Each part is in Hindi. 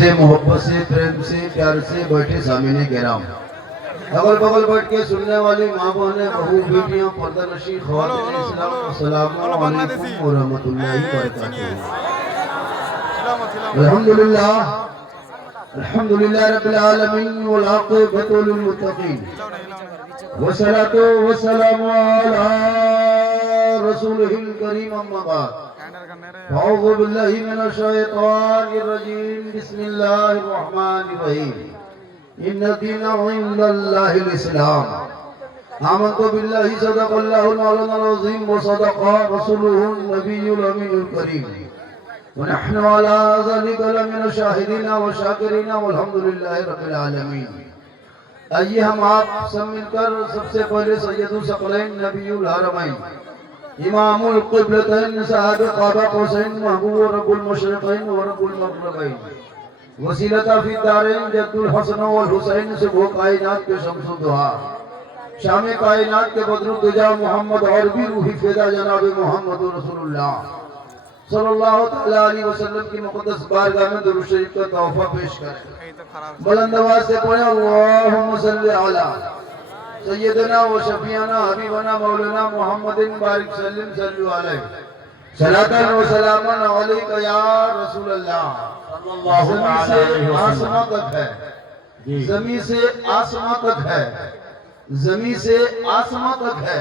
से मोहब्बत से प्रेम से प्यार से बैठे सामने गिराम अगल बगल बैठ के सुनने वाली माँ बहने बहू बेटियां पर्दानशी ख्वातीन इस्लाम अस्सलामु अलैकुम व रहमतुल्लाहि व बरकातहू। अल्हम्दुलिल्लाह अल्हम्दुलिल्लाह रब्बिल आलमीन वल आक़िबतु लिल मुत्तक़ीन वस्सलातु वस्सलामु अला रसूलिहिल करीम अम्मा बाद अऊज़ु बिल्लाहि मिनश शैतानिर रजीम बिस्मिल्लाहिर रहमानिर रहीम इन्ना दीना इंदल्लाहिल इस्लाम आमन्तु बिल्लाहि सदक़ल्लाहुल मौलानाल अज़ीम व सदक़ा रसूलुहुन नबियुल अमीनुल करीम व नहनु अला ज़ालिका लमिन शाहिदीन व शाकिरीन वल्हम्दुलिल्लाहि रब्बिल आलमीन। आइए हम आप सब मिलकर सबसे पहले सैयदुल सकलैन नबियुल हरमैन इमामुल क़िबलतैन साहिब क़ाबा क़ौसैन महबूब रब्बुल मशरिक़ैन व रब्बुल मग़रिबैन वसीलता फी दारैन जद्दुल हसन वल हुसैन से वो कायनात के शम्सुद दुहा शाम कायनात के बदरुद्दुजा मोहम्मद और भी रूही फिदा जनाब मोहम्मद रसूलुल्लाह सल्लल्लाहु तआला अलैहि वसल्लम की मुक़द्दस बारगाह में दुरूद शरीफ का तोहफा पेश करें। बुलंद आवाज से पढ़े अल्लाहुम्मा सल्लि अला सय्यदना व शफीअना हबीबना मौलाना मुहम्मदिन बारिक सल्लिम सल्लु अलैहि सलातन व सलामन अलैका या रसूलल्लाह। ज़मीन से आसमां तक है, ज़मीन से आसमां तक है, ज़मीन से आसमां तक है,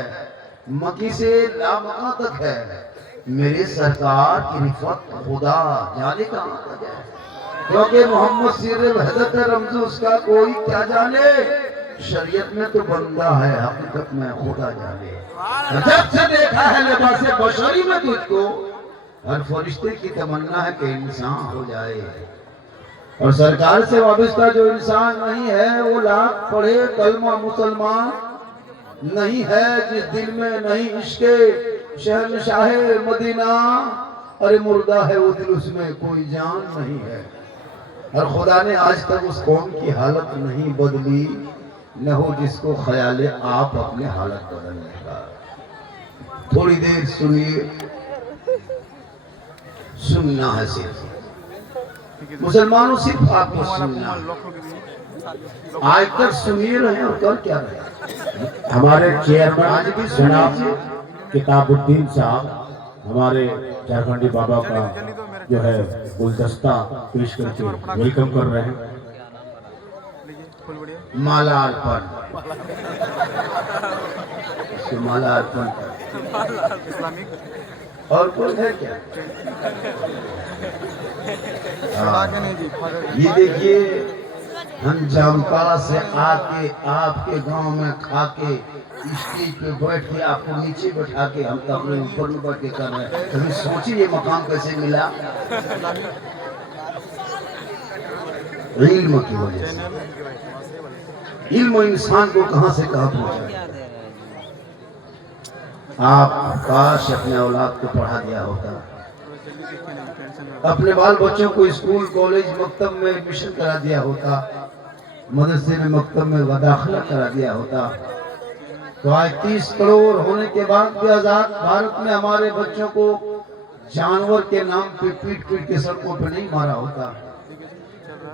मक्की से लामका तक है। मेरे सरकार की रिफ़त खुदा जाने कहां तक है, क्योंकि मोहम्मद सिर वहदत रमज़ उसका कोई क्या जाने। शरीयत में तो बंदा है, हकीकत में खुदा जाने। जब से देखा है लिबास बशरी में तुझको, हर फरिश्ते की तमन्ना है कि इंसान हो जाए। और सरकार से वाबस्ता जो इंसान नहीं है वो लाख पढ़े कलमा मुसलमान नहीं है, जिस दिल में नहीं इश्क़े शहनशाह मदीना, अरे मुर्दा है वो दिल, उसमें कोई जान नहीं है। और खुदा ने आज तक उस कौम की हालत नहीं बदली, न हो जिसको ख्याल आप अपने हालत बदलने का। थोड़ी देर सुनिए, सुनना है सिर्फ मुसलमानों, सिर्फ आपको सुनना। आज तक सुनिए रहे और कर क्या रहे। हमारे चेयरमैन आज भी जनाब सुनिए। किताबुद्दीन साहब हमारे झारखंडी बाबा का जो है गुलदस्ता पेश करके वेलकम कर रहे हैं। माला अर्पण, माला अर्पण और कोई है क्या? ये देखिए, हम जामताड़ा से आके आपके गांव में खा के स्टेज पे बैठ के आपको नीचे बैठा के हम तो अपने ऊपर में बैठ के कर रहे हैं। कभी सोचिए ये मकाम कैसे मिला? इल्म की वजह से। इल्म इंसान को कहां से कहां पहुंचा। आप काश अपने औलाद को पढ़ा दिया होता, अपने बाल बच्चों को स्कूल कॉलेज मकतब में एडमिशन करा दिया होता, मदरसे में मकतब में दाखिला करा दिया होता, तो आज 30 करोड़ होने के बाद भी आजाद भारत में हमारे बच्चों को जानवर के नाम पे पीट पीट के सड़कों पे नहीं मारा होता।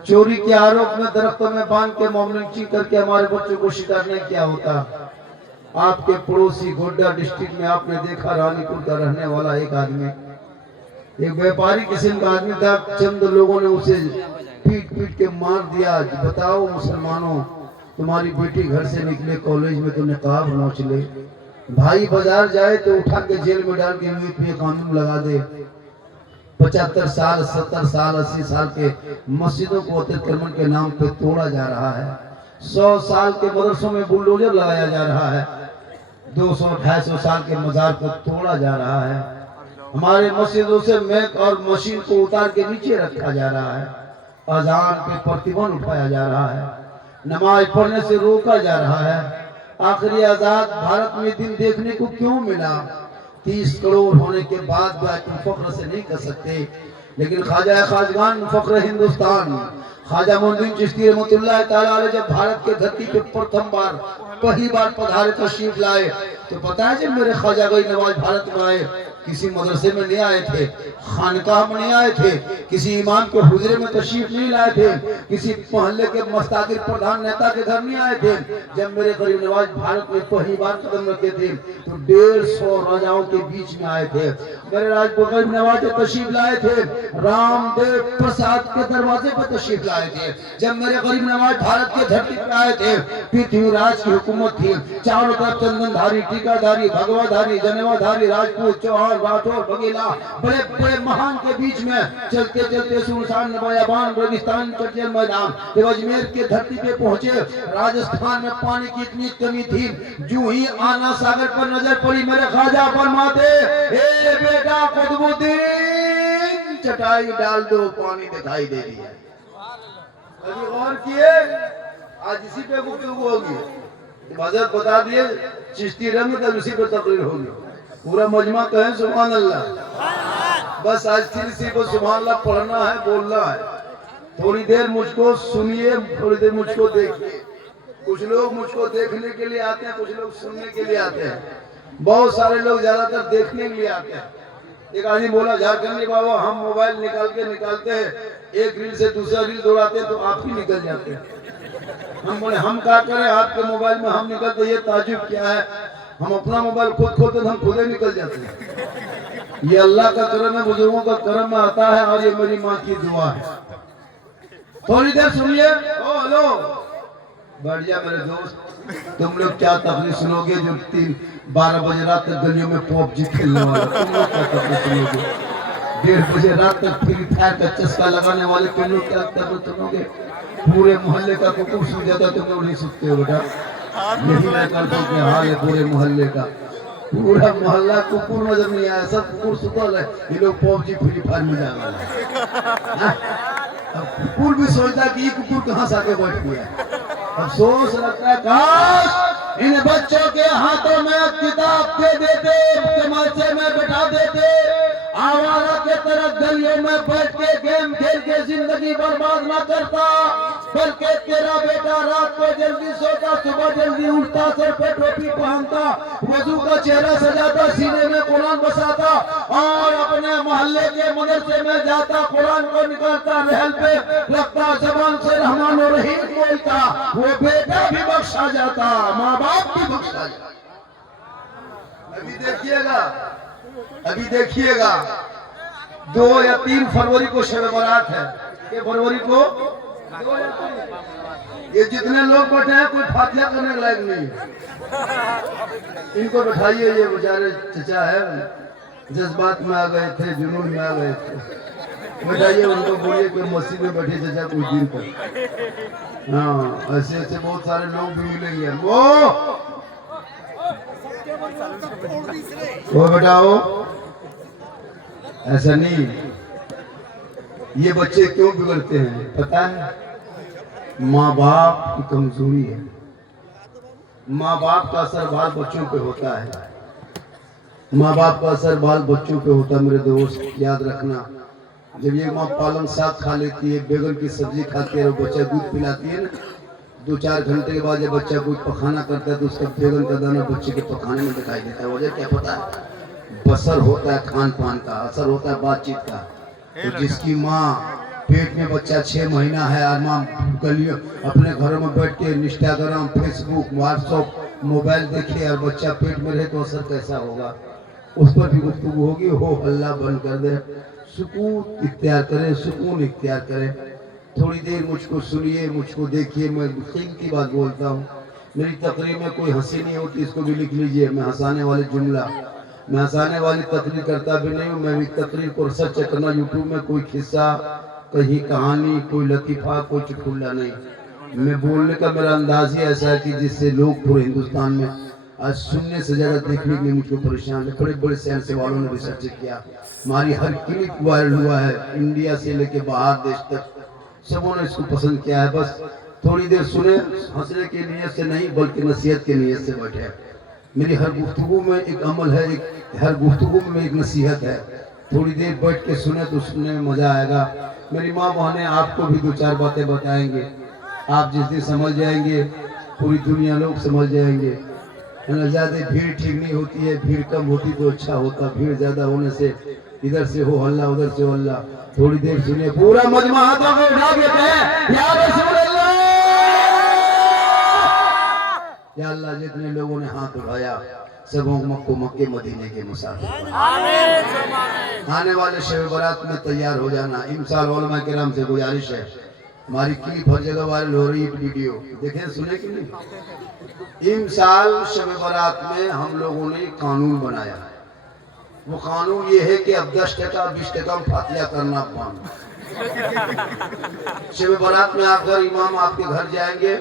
चोरी के आरोप में दरख्तों में बांध के मोमलिंची करके हमारे बच्चों को शिकार नहीं किया होता। आपके पड़ोसी गोड्डा डिस्ट्रिक्ट में आपने देखा, रानीपुर का रहने वाला एक आदमी, एक व्यापारी किस्म का आदमी था, चंद लोगों ने उसे पीट पीट के मार दिया। बताओ मुसलमानों, तुम्हारी बेटी घर से निकले कॉलेज में तो निकाब नोच ले, भाई बाजार जाए तो उठा के जेल में डाल के यूपी कानून लगा दे। 75 साल 70 साल 80 साल के मस्जिदों को अतिक्रमण के नाम पे तोड़ा जा रहा है। 100 साल के मदरसों में बुलडोजर लगाया जा रहा है। 200-250 साल के मजार को तोड़ा जा रहा है। हमारे मस्जिदों से मैक और मशीन को उतार के नीचे रखा जा रहा है। अजान पे प्रतिबंध उठाया जा रहा है। नमाज पढ़ने से रोका जा रहा है। आखिरी आजाद भारत में दिन देखने को क्यों मिला? 30 करोड़ होने के बाद भी तुम फख्र से नहीं कर सकते। लेकिन ख्वाजा खाजगान फख्र हिंदुस्तान ख्वाजा मोइनुद्दीन चिश्ती रहमतुल्लाह ताला अलैह जब भारत के धरती पे प्रथम बार पहली बार पधारे तशरीफ लाए तो पता है जब मेरे ख्वाजा गई नवाज भारत में आए किसी मदरसे में नहीं आए थे, खानकाह में नहीं आए थे, किसी इमाम के हुजरे में तशरीफ नहीं लाए थे, किसी मोहल्ले के मस्तागिर प्रधान नेता के घर नहीं आए थे। जब मेरे गरीब नवाज भारत में पहली बार कदम रखे थे तो 150 राजाओं के बीच में आए थे। मेरे गरीब नवाज तशरीफ लाए थे, रामदेव प्रसाद के दरवाजे पर तशरीफ लाए थे। जब मेरे गरीब नवाज भारत के धरती पर आए थे, पृथ्वीराज की हुकूमत थी, चारों तरफ चंदनधारी, टीकाधारी, भगवाधारी, जनेवाधारी, राजपूत, चौहान, राठौर, बघेला, बड़े बड़े महान के बीच में चलते चलते सुनसान बयाबान, रेगिस्तान, चटियल मैदान, जब अजमेर के धरती पे पहुंचे, राजस्थान में पानी की इतनी कमी थी, जो ही आना सागर पर नजर पड़ी, मेरे ख्वाजा फरमाते, ए बेटा कुतुबुद्दीन चटाई डाल दो, पानी दिखाई दे रही है। कभी गौर किए, आज इसी पे गुफ्तगू होगी। हज़रत बता दिए चिश्ती रंग तब इसी पे तकरीर होगी, पूरा मजमा कहे सुभान अल्लाह। बस आज फिर इसी को सुभान अल्लाह पढ़ना है, बोलना है। थोड़ी देर मुझको सुनिए, थोड़ी देर मुझको देखिए। कुछ लोग मुझको देखने के लिए आते हैं, कुछ लोग सुनने के लिए आते हैं। बहुत सारे लोग ज्यादातर देखने के लिए आते हैं। एक आदमी बोला, झारखंडी बाबा हम मोबाइल निकालते हैं, एक रील से दूसरा रील दौड़ाते हैं तो आप ही निकल जाते हैं। हम बोले हम क्या करें, आपके मोबाइल में हम निकलते, ये ताजुब क्या है। हम अपना मोबाइल खुद खोलते तो हम खुद ही निकल जाते हैं। ये अल्लाह का करम है, बुजुर्गों का करम में आता है, और ये मेरी माँ की दुआ है। थोड़ी देर सुनिए। ओ हेलो, बैठ जा मेरे दोस्त। तुम लोग क्या तकलीफ सुनोगे जो 12 बजे रात तक गलियों में पबजी खेलने वाले, तुम लोग क्या तकलीफ सुनोगे? 1:30 बजे रात तक फ्री फायर का चस्का लगाने वाले तुम लोग क्या तकलीफ सुनोगे? पूरे मोहल्ले का कुकुर सो जाता, तुम लोग नहीं सुनते हो बेटा। यही मैं करता हूँ, हाल है पूरे मोहल्ले का। पूरा मोहल्ला कुकुर नजर नहीं आया, सब कुकुर सुतल है, ये लोग पबजी फ्री फायर में जा रहे हैं। कुकुर भी सोचता है कि ये कुकुर कहाँ से आके बैठ गया। अफसोस लगता है, काश इन बच्चों के हाथों में किताब दे देते, तमाचे में बैठा देते, आवारा के तरह गलियों में बैठ के गेम खेल के जिंदगी बर्बाद ना करता, बल्कि तेरा बेटा रात को जल्दी सोता, सुबह जल्दी उठता, सर पे टोपी पहनता, वजू का चेहरा सजाता, सीने में कुरान बसाता और अपने मोहल्ले के मदरसे में जाता, कुरान को निकालता, रहल पे रखता, जबान से रहमान और रहीम बोलता, वो बेटा भी बख्शा जाता, माँ बाप भी बख्शा जाता। अभी देखिएगा 2 या 3 फरवरी को शब बारात है। ये फरवरी को 2 या 3, ये जितने लोग बैठे हैं कोई फातिहा करने के लायक नहीं है। इनको बैठाइए, ये बेचारे चचा है, जज्बात में आ गए थे, जुनून में आ गए थे। बैठाइए उनको, बोलिए कि मस्जिद में बैठे चचा कुछ दिन तक। हाँ, ऐसे ऐसे बहुत सारे लोग भी मिलेंगे। वो बेटाओ, ऐसा नहीं। ये बच्चे क्यों बिगड़ते हैं पता है? माँ बाप की कमजोरी है। माँ बाप का असर बाल बच्चों पे होता है। माँ बाप का असर बाल बच्चों पे होता है मेरे दोस्त, याद रखना। जब ये माँ पालक साग खा लेती है, बैगन की सब्जी खाती है और बच्चा दूध पिलाती है ना, 2-4 घंटे के बाद जब बच्चा कोई पखाना करता है तो उसका बैगन का दाना बच्चे के पखाने में दिखाई देता है। वजह क्या पता है? बसर होता है खान पान का, असर होता है बातचीत का। तो जिसकी माँ पेट में बच्चा 6 महीना है और माँ गलियों अपने घरों में बैठ के इंस्टाग्राम, फेसबुक, व्हाट्सएप, मोबाइल देखे और बच्चा पेट में रहे तो असर कैसा होगा? उस पर भी गुफ्तगू होगी। हो हल्ला बंद कर दे, सुकून इख्तियार करें, सुकून इख्तियार करें। थोड़ी देर मुझको सुनिए, मुझको देखिए। मैं कीमती बात बोलता हूँ। मेरी तकरीर में कोई हंसी नहीं होती, इसको भी लिख लीजिए। मैं हंसाने वाले जुमला, मैं हंसाने वाली तकरीर करता भी नहीं हूँ। मैं भी तकरीर को रिसर्च करना, यूट्यूब में कोई किस्सा, कहीं कहानी, कोई लतीफ़ा, कोई चुटकुला नहीं। मैं बोलने का मेरा अंदाज ही ऐसा है कि जिससे लोग पूरे हिंदुस्तान में आज सुनने से ज़्यादा देखने के लिए मुझको परेशान है। बड़े बड़े साइंस वालों ने रिसर्च किया, हमारी हर क्लिप वायरल हुआ है, इंडिया से लेके बाहर देश तक सबों ने इसको पसंद किया है। बस थोड़ी देर सुने, हंसने की नीयत से नहीं बल्कि नसीहत की नीयत से बैठे। मेरी हर गुफ्तगू में एक अमल है, हर गुफ्तगू में एक नसीहत है। थोड़ी देर बैठ के सुने तो सुनने में मज़ा आएगा। मेरी माँ बहनें आपको भी 2-4 बातें बताएंगे। आप जिस दिन समझ जाएंगे, पूरी दुनिया लोग समझ जाएंगे। ज्यादा भीड़ ठीक नहीं होती है, भीड़ कम होती तो अच्छा होता, भीड़ ज्यादा होने से इधर से हो हल्ला उधर से हो हल्ला। थोड़ी देर सुनिए, पूरा मजमा हाथों को उठा के कहे या रसूल अल्लाह, या अल्लाह जितने लोगों ने हाथ उठाया सबों को मक्के मदीने के मुसाफिर आने वाले शब बारात में तैयार हो जाना। इमसाल उलमा किराम से गुजारिश है, हमारी क्लिप हर जगह वायरल हो रही है, वीडियो देखें सुने कि नहीं। इमसाल शब बारात में हम लोगों ने कानून बनाया है। वो कानून ये है कि अब 10% 20% फातिहा करना बंद। शब बारात में आकर इमाम आपके घर जाएंगे,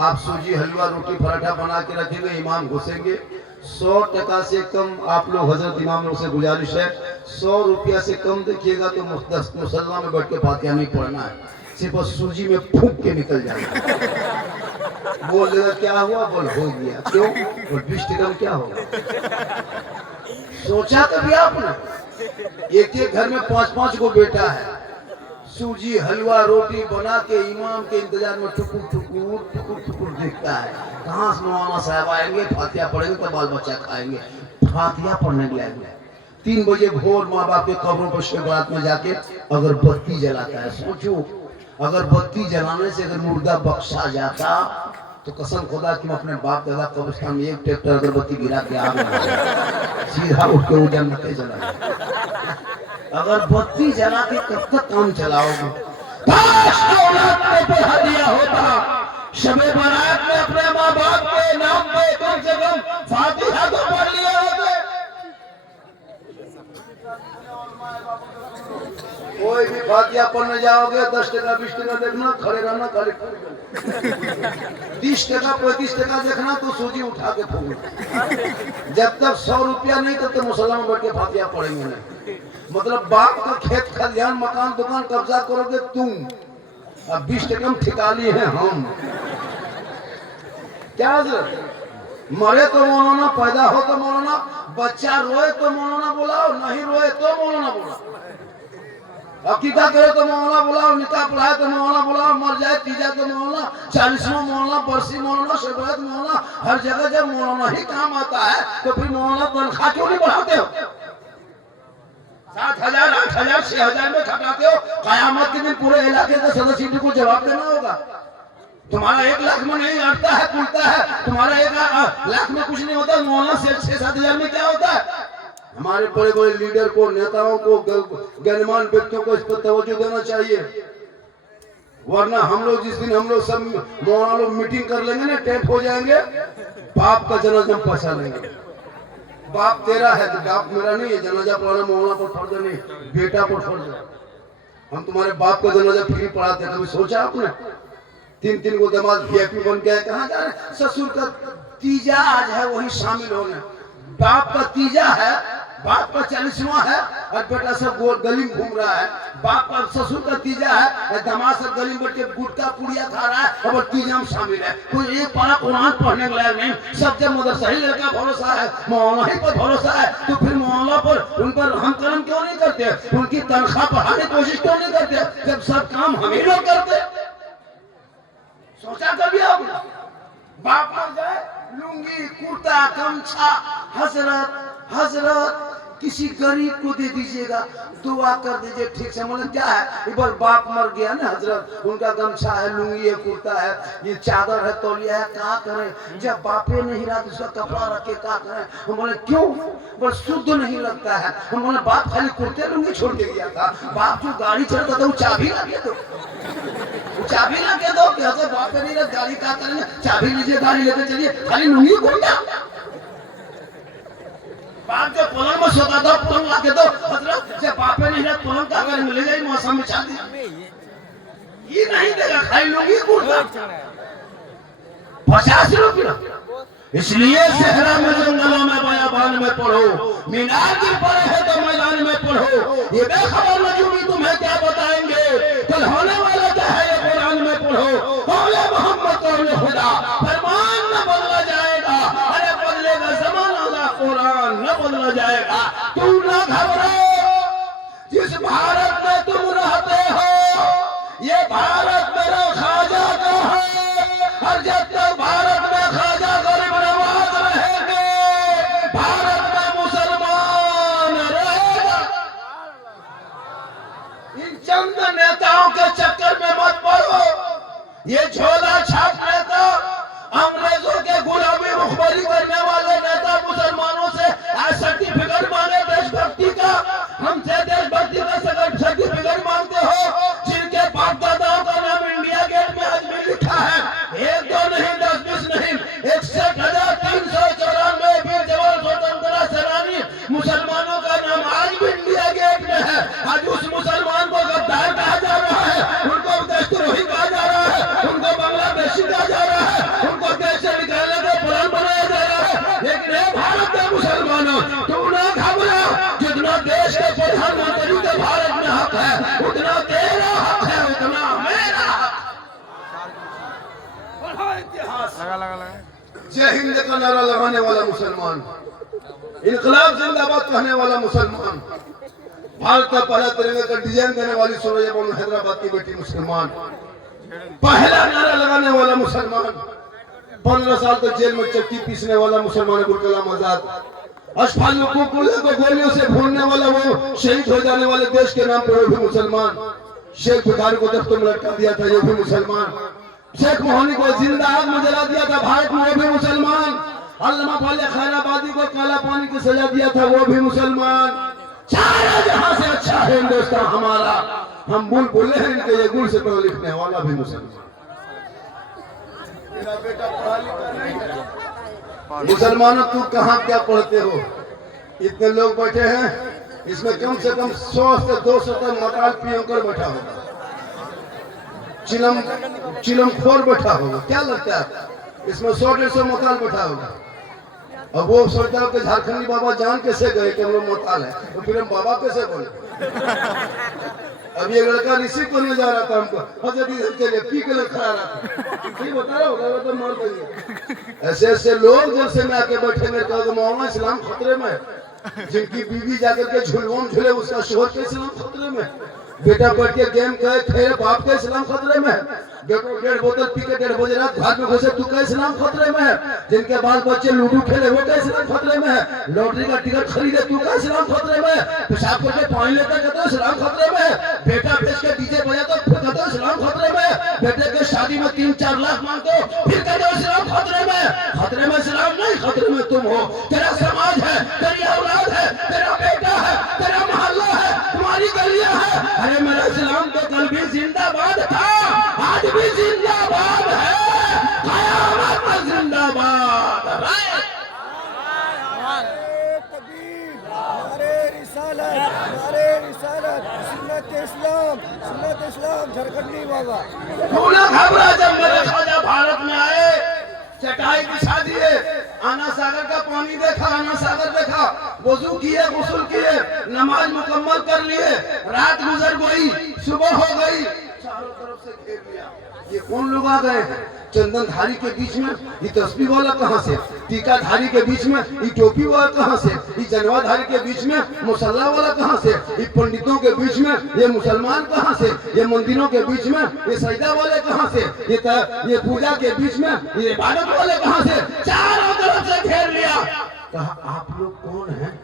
आप सूजी हलवा रोटी पराठा बना के रखेंगे, इमाम घुसेंगे। 100% से कम आप लोग हजरत इमाम लोग से गुजारिश है 100 रुपया से कम देखिएगा तो मुसल्ला में बैठ के फातिहा नहीं पढ़ना है, सिर्फ सूजी में फूंक के निकल जाएगा। बोल देगा क्या हुआ, बोल हो गया, क्यों बोल 20% क्या होगा। सोचा कभी आपने एक एक घर में 5-5 को बेटा है, सूजी हलवा रोटी बना के इमाम के इंतजार में टुकुर देखता है कहाँ से मौलाना साहब आएंगे, फातिहा पढ़ेंगे तो बाल बच्चा खाएंगे। फातिहा पढ़ने के लिए 3 बजे भोर माँ बाप के कब्रों पर शब बारात में जाके अगर बत्ती जलाता है, सोचो अगर बत्ती जलाने से अगर मुर्दा बख्शा जाता तो कसम खुदा कि मैं अपने बाप दादा कब्रिस्तान में 1 ट्रैक्टर अगरबत्ती गिरा के आग लगा सीधा उठ के वो जन्नते चला गया। अगर बत्ती जला के कब तक काम चलाओगे। काश औलाद पे हदिया होता, शबे बारात में अपने माँ बाप के नाम पे कम से कम फातिहा तो पढ़ लिया होते। कोई भी फातिहा पढ़ने जाओगे 10% 20% देखना, खड़े रहना, खाली 30% 35% देखना तो सूजी उठा के फूकना। जब तक 100 रुपया नहीं तब तक मुसल्ला में बैठ के फातिहा पढ़ेंगे नहीं। मतलब बाप का खेत खलिहान मकान दुकान कब्जा करोगे तुम, अब 20% ठिकाली है हम। क्या मरे तो मौलाना, पैदा हो तो मौलाना, बच्चा रोए तो मौलाना बुलाओ, नहीं रोए तो मौलाना बुलाओ, अकीदा करे तो मौलाना बुलाओ, निकाह पढ़ाए तो मौलाना बुलाओ, मर जाए तीजा तो मौलाना, 40वां मौलाना, बरसी मौलाना, शबरत मौलाना, हर जगह जब मौलाना ही काम आता है तो फिर मौलाना तनख्वाह क्यों नहीं बढ़ाते हो। 7,000 8,000 6,000 में खटाते हो। कयामत के दिन पूरे इलाके के सदस्य को जवाब देना होगा। तुम्हारा 1 लाख में नहीं अटता है पुलता है, तुम्हारा 1 लाख में कुछ नहीं होता, मौलाना से 6-7 हजार में क्या होता है। हमारे बड़े बड़े लीडर को, नेताओं को, गणमान्य व्यक्तियों को इस पर तवज्जो देना चाहिए, वरना हम लोग जिस दिन हम लोग सब मौलाना लोग मीटिंग कर लेंगे ना, टेप हो जाएंगे, बाप का जनाजा पहुंचा लेंगे। बाप तेरा है तो बाप मेरा नहीं है, जनाजा पढ़ाना मौलाना पर फर्ज नहीं, बेटा पर फर्ज है। हम तुम्हारे बाप का जनाजा फ्री पढ़ाते हैं, कभी सोचा आपने। 3-3 को दामाद VIP बन गए, कहाँ जा रहे। ससुर का तीजा आज है वही शामिल होने, बाप का तीजा है, बाप का 40वां है और बेटा सब गली में घूम रहा है। बाप का ससुर का तीजा है, दामाद सब गली में बैठ के गुटखा पुड़िया खा रहा है और तीजा में शामिल है। कोई एक पारा कुरान पढ़ने के लायक नहीं, सब जब मदरसा ही लड़का भरोसा है, मौलाना ही पर भरोसा है, तो फिर मौलाना पर उन पर हम कलम क्यों नहीं करते, उनकी तनख्वाह बढ़ाने की कोशिश क्यों नहीं करते, जब सब काम हम ही लोग करते। सोचा कभी आपने। बाप मर जाए, लुंगी कुर्ता गमछा, हजरत किसी गरीब को दे दीजिएगा, दुआ कर दीजिए, ठीक से। मतलब क्या है, एक बार बाप मर गया ना हजरत, उनका गमछा है, लुंगी है, कुर्ता है, ये चादर है, तौलिया है, क्या करें। जब बापे नहीं रहा दूसरा कपड़ा रखे क्या करें। हम बोले क्यों, बोले शुद्ध नहीं लगता है। हम बोले बाप खाली कुर्ते लुंगी छोड़ के गया था, बाप जो गाड़ी चलता था वो चाबी लगे दो, चाबी लगे दो, कैसे बापे नहीं रहा गाड़ी क्या करेंगे, चाबी लीजिए गाड़ी लेके चलिए, खाली लुंगी कुर्ता। बाप जो पलंग में सोता था पलंग लाके दो, मतलब जब बापे नहीं रहा पलंग का करेंगे, ले जाइए मौसम में शादी, ये नहीं देगा, खाई लोगी कुर्ता 50 रुपया। इसलिए सहरा में जंगलों में बयाबान में पढ़ो, मीनार गिर पड़े है तो मैदान में पढ़ो, ये बेखबर नजूमी तुम्हें क्या बताएंगे, कल होने वाला क्या है ये कुरान में पढ़ो। कौले मोहम्मद कौले खुदा, फरमान न बदला जाएगा, अरे बदलेगा ज़माना ला कुरान न बदला जाएगा। तू ना घबराओ, जिस भारत में तुम रहते हो ये भारत मेरा खाजा का है, और जब तक भारत में खाजा गरीब नवाज रहेंगे ये झोला छाप नेता, अंग्रेजों के गुलामी मुखबरी करने वाले नेता मुसलमानों से सर्टिफिकेट मांगे देशभक्ति का, हमसे देशभक्ति का सर्टिफिकेट मांगते हो, जिनके बाप दादाओं का नाम इंडिया गेट में आज भी लिखा है। 1 2 नहीं 10 20 नहीं 61,394 वीर जवान स्वतंत्रता सेनानी मुसलमानों का नाम आज भी इंडिया गेट में है। आज उस मुसलमान को गद्दार कहा जा रहा है, उनको देशद्रोही कहा जा रहा है, उनको बांग्लादेशी कहा जा रहा है, उनको देश से निकालने का प्लान बनाया जा रहा है। लेकिन ये भारत के मुसलमानों, तू ना घबरा, जितना देश के प्रधानमंत्री के भारत में हक है, उतना तेरा हक है, उतना मेरा हक। इतिहास जय हिंद का नारा लगाने वाला मुसलमान, इनकलाब जिंदाबाद कहने वाला मुसलमान, भारत का पहला तिरंगा का डिजाइन देने वाली सूरज बानू हैदराबाद की बेटी मुसलमान, पहला नारा लगाने वाला मुसलमान, 15 साल तक जेल में चक्की पीसने वाला मुसलमान अब्दुल कलाम आजाद, अशफाक को गोलियों से भूनने वाला, वो शहीद हो जाने वाले देश के नाम पे वो भी मुसलमान, शेख बुखारी को दफ्तर में लटका दिया था ये भी मुसलमान, शेख मोहनी को जिंदा आग में जला दिया था भारत में वो भी मुसलमान, अल्लामा फाले खैराबादी को काला पानी की सजा दिया था वो भी मुसलमान। सारा जहां से अच्छा है हिंदुस्तान हमारा, हम बोले हैं इनके ये गुण से पढ़ लिखने वाला भी मुसलमान। मेरा बेटा पढ़ा लिखा नहीं है। मुसलमानों तू कहाँ क्या पढ़ते हो? इतने लोग बैठे हैं, इसमें कम से कम 100 से 200 तक मटाल पियोकर बैठा होगा, चिलमखोर बैठा होगा, क्या लगता है? इसमें 100-150 मताल बैठा होगा। अब वो सोचता है कि झारखंडी बाबा जान कैसे गए कि हम लोग मताल है, तो फिर हम बाबा कैसे बोले? अब ये लड़का ऋषि करने जा रहा था हमको, चलिए पी के लिए खड़ा रहा था, ठीक बता रहा होगा तो मार देंगे। ऐसे ऐसे लोग जब से में आके बैठे मेरे कहा मौलाना इस्लाम खतरे में, जिनकी बीवी जाकर के झुलवाम झूले उसका शोहर के इस्लाम खतरे में, बेटा बैठ के गेम खेले बाप का इस्लाम खतरे में, बेटो 1.5 बोतल पी के 1.5 बजे रात घर में घुसे तू का इस्लाम खतरे में है, जिनके बाल बच्चे लूडो खेले वो का इस्लाम खतरे में है, लॉटरी का टिकट खरीदे तू का इस्लाम खतरे में है, पेशाब करके पानी लेता कहते इस्लाम खतरे में है, बेटा बेच के डीजे बजा तो फिर कहते इस्लाम खतरे में है, बेटे के शादी में 3-4 लाख मांगते हो फिर कहते इस्लाम खतरे में है। खतरे में इस्लाम नहीं, खतरे में तुम हो, तेरा समाज है, तेरी औलाद है, तेरा बेटा है, तेरा मोहल्ला है, तुम्हारी गलियां है। अरे मेरा इस्लाम तो कल भी जिंदाबाद था, आज भी जिंदाबाद है, कयामत में जिंदाबाद है। सुन्नत इस्लाम झारखंडी बाबा। पूरा घबरा जब मेरे ख्वाजा भारत में आए, चटाई बिछा दिए, आना सागर का पानी देखा, आना सागर देखा, वजू किए, गुस्ल किए, नमाज मुकम्मल कर लिए, रात गुजर गई, सुबह हो गई, चारों तरफ से घेर लिया। ये कौन लोग आ गए हैं? चंदनधारी के बीच में ये तस्बीह वाला कहाँ से, टीकाधारी के बीच में ये टोपी वाला कहाँ से, ये जनवाधारी के बीच में मुसल्ला वाला कहाँ से, ये पंडितों के बीच में ये मुसलमान कहाँ से, ये मंदिरों के बीच में ये सजदा वाले कहाँ से, ये पूजा के बीच में ये इबादत वाले कहाँ से, चारों तरफ से घेर लिया। कहा आप लोग कौन हैं?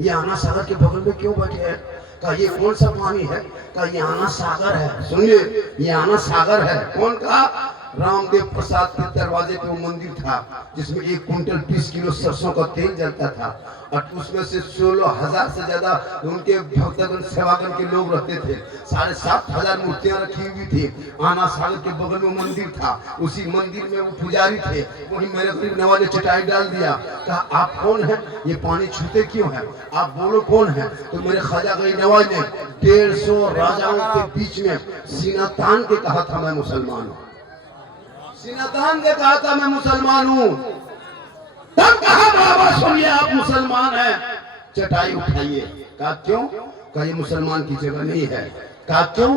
ये आना सागर के बगल में क्यों बैठे हैं? कहा ये कौन सा पानी है? कहा ये आना सागर है। सुनिए, ये आना सागर है। कौन कहा? रामदेव प्रसाद के दरवाजे पे वो मंदिर था जिसमें 1 क्विंटल 20 किलो सरसों का तेल जलता था, और उसमें से 16,000 से ज्यादा उनके भक्तगण सेवागण के लोग रहते थे। 7,500 मूर्तियां रखी हुई थी। आना सागर के बगल में मंदिर था, उसी मंदिर में वो पुजारी थे। वही मेरे गरीब नवाज ने चटाई डाल दिया। कहा आप कौन है? ये पानी छूते क्यों है? आप बोलो कौन है? तो मेरे ख्वाजा गरीब नवाज ने 150 राजाओं के बीच में सीना तान के कहा था मैं मुसलमान हूँ। सीना तान के कहा था मैं मुसलमान हूँ। तब कहा बाबा सुनिए आप मुसलमान हैं, चटाई उठाइए। कहा क्यों? कहा ये मुसलमान की जगह नहीं है। कहा क्यों?